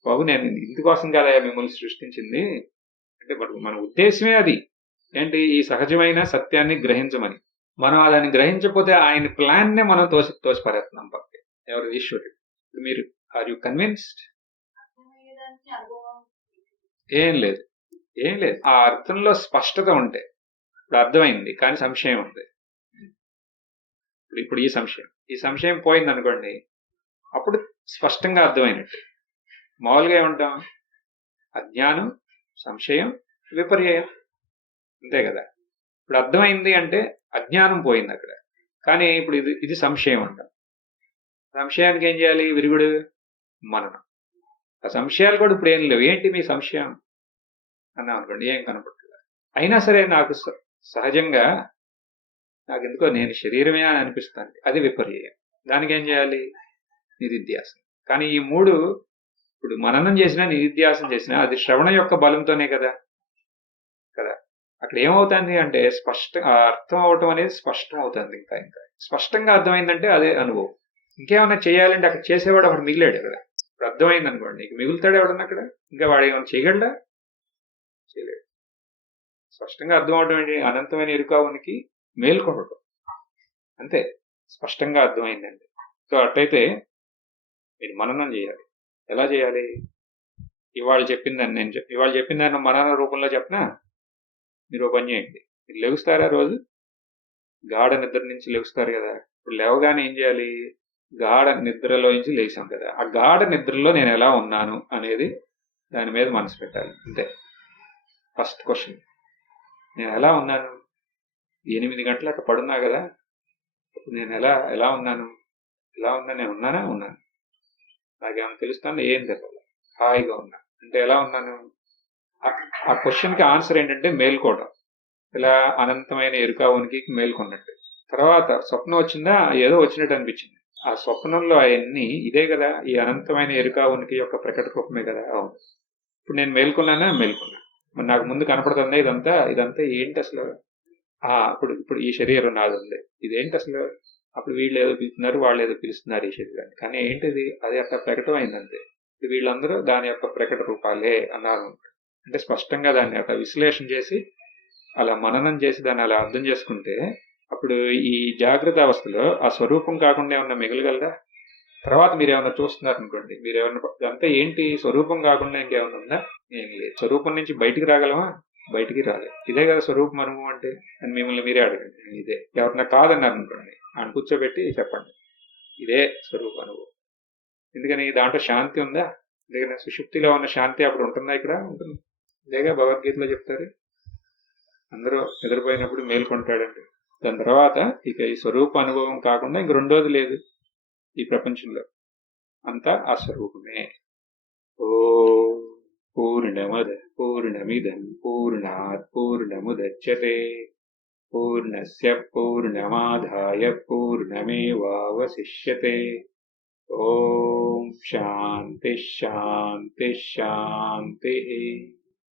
బాబు నేను ఇందుకోసం కదా మిమ్మల్ని సృష్టించింది అంటే మన ఉద్దేశమే అది ఏంటి? ఈ సహజమైన సత్యాన్ని గ్రహించమని. మనం దాన్ని గ్రహించకపోతే ఆయన ప్లాన్ నే మనం తోసిపారేస్తున్నాం పక్కకి. ఎవరు? ఈశ్వరుడు. మీరు ఆర్ యు కన్విన్స్డ్? ఏం లేదు, ఏం లేదు. ఆ అర్థంలో స్పష్టత ఉంటే ఇప్పుడు అర్థమైంది, కానీ సంశయం ఉంది. ఇప్పుడు ఈ సంశయం పోయింది అనుకోండి, అప్పుడు స్పష్టంగా అర్థమైనట్టు. మామూలుగా ఏమంటాం? అజ్ఞానం, సంశయం, విపర్యయం, అంతే కదా. ఇప్పుడు అర్థమైంది అంటే అజ్ఞానం పోయింది అక్కడ. కానీ ఇప్పుడు ఇది సంశయం అంటాం. సంశయానికి ఏం చేయాలి? విరుగుడు, మననం. ఆ సంశయాలు కూడా ఇప్పుడు ఏం లేవు. ఏంటి మీ సంశయం అన్నాం అనుకోండి, ఏం కనపడలేదు. అయినా సరే నాకు సహజంగా నాకు ఎందుకో నేను శరీరమే అని అనిపిస్తుంది, అది విపర్యయం. దానికి ఏం చేయాలి? నిధిధ్యాసం. కానీ ఈ మూడు ఇప్పుడు మననం చేసినా నిధిధ్యాసం చేసినా అది శ్రవణ యొక్క బలంతోనే కదా. అక్కడ ఏమవుతుంది అంటే అర్థం అవటం అనేది స్పష్టం అవుతుంది. ఇంకా స్పష్టంగా అర్థమైందంటే అదే అనుభవం. ఇంకేమన్నా చేయాలంటే అక్కడ చేసేవాడు అక్కడ మిగిలాడు. అక్కడ ఇప్పుడు అర్థమైంది అనుకోండి, నీకు మిగులుతాడు ఎవడన్నా అక్కడ? ఇంకా వాడు ఏమైనా చేయగలడా? చేయలేడు. స్పష్టంగా అర్థం అవడం ఏంటి? అనంతమైన ఎరుకావునికి మేల్కొనడం, అంతే. స్పష్టంగా అర్థమైందండి. సో అట్లయితే మీరు మననం చేయాలి. ఎలా చేయాలి? ఇవాళ చెప్పిందాన్ని మనన రూపంలో చెప్పినా మీరు ఓ పని చేయండి. మీరు లెగుస్తారా? రోజు గాఢ నిద్ర నుంచి లెగుస్తారు కదా. ఇప్పుడు లేవగానే ఏం చేయాలి? గాఢ నిద్రలో నుంచి లేచాం కదా, ఆ గాఢ నిద్రలో నేను ఎలా ఉన్నాను అనేది దాని మీద మనసు పెట్టాలి, అంతే. ఫస్ట్ క్వశ్చన్, నేను ఎలా ఉన్నాను? 8 గంటలు అక్కడ పడున్నా కదా, నేను ఎలా ఉన్నాను? నేను ఉన్నాను. నాకేమైనా తెలుస్తాను? ఏం తెలియదు, హాయిగా ఉన్నా అంటే ఎలా ఉన్నాను? ఆ క్వశ్చన్కి ఆన్సర్ ఏంటంటే మేల్కోవడం. ఇలా అనంతమైన ఎరుక ఉనికి మేల్కొన్నట్టు. తర్వాత స్వప్నం వచ్చిందా? ఏదో వచ్చినట్టు అనిపించింది. ఆ స్వప్నంలో అవన్నీ ఇదే కదా, ఈ అనంతమైన ఎరుక ఉనికి యొక్క ప్రకట రూపమే కదా. అవును. ఇప్పుడు నేను మేల్కొన్నానా, మేల్కొన్నా. మరి నాకు ముందు కనపడుతుందా ఇదంతా? ఇదంతా ఏంటి అసలు? ఇప్పుడు ఇప్పుడు ఈ శరీరం నాది ఉంది, ఇదేంటి అసలు? అప్పుడు వీళ్ళు ఏదో పిలుస్తున్నారు, వాళ్ళు ఏదో పిలుస్తున్నారు ఈ శరీరాన్ని, కానీ ఏంటిది? అది అట్లా ప్రకటమైందంతే. ఇప్పుడు వీళ్ళందరూ దాని యొక్క ప్రకట రూపాలే అన్నారు. అంటే స్పష్టంగా దాన్ని అట్లా విశ్లేషణ చేసి, అలా మననం చేసి, దాన్ని అలా అర్థం చేసుకుంటే, అప్పుడు ఈ జాగ్రత్త అవస్థలో ఆ స్వరూపం కాకుండా ఏమన్నా మిగలగలదా? తర్వాత మీరు ఏమన్నా చూస్తున్నారు అనుకోండి, మీరు ఏమన్నా ఇదంతా ఏంటి, స్వరూపం కాకుండా ఇంకేమన్నా ఉందా? ఏం లేదు. స్వరూపం నుంచి బయటికి రాగలమా? బయటికి రాలేదు. ఇదే కదా స్వరూపం అనుభవం అంటే అని మిమ్మల్ని మీరే అడగండి. ఇదే. ఎవరన్నా కాదన్నారు అనుకోండి, ఆయన కూర్చోబెట్టి చెప్పండి, ఇదే స్వరూప అనుభవం. ఎందుకని? దాంట్లో శాంతి ఉందా? లేక సుషుప్తిలో ఉన్న శాంతి అప్పుడు ఉంటుందా? ఇక్కడ ఉంటుంది. ఇదేగా భగవద్గీతలో చెప్తారు, అందరూ నిద్రపోయినప్పుడు మేల్కొంటాడండి. దాని తర్వాత ఇక ఈ స్వరూప అనుభవం కాకుండా ఇంక రెండోది లేదు ఈ ప్రపంచంలో, అంతా ఆ స్వరూపమే. ఓ పూర్ణమద పూర్ణమిదం పూర్ణాత్ పూర్ణముదచ్యతే పూర్ణస్య పూర్ణమాదాయ పూర్ణమేవావశిష్యతే. ఓం శాంతి శాంతి శాంతి.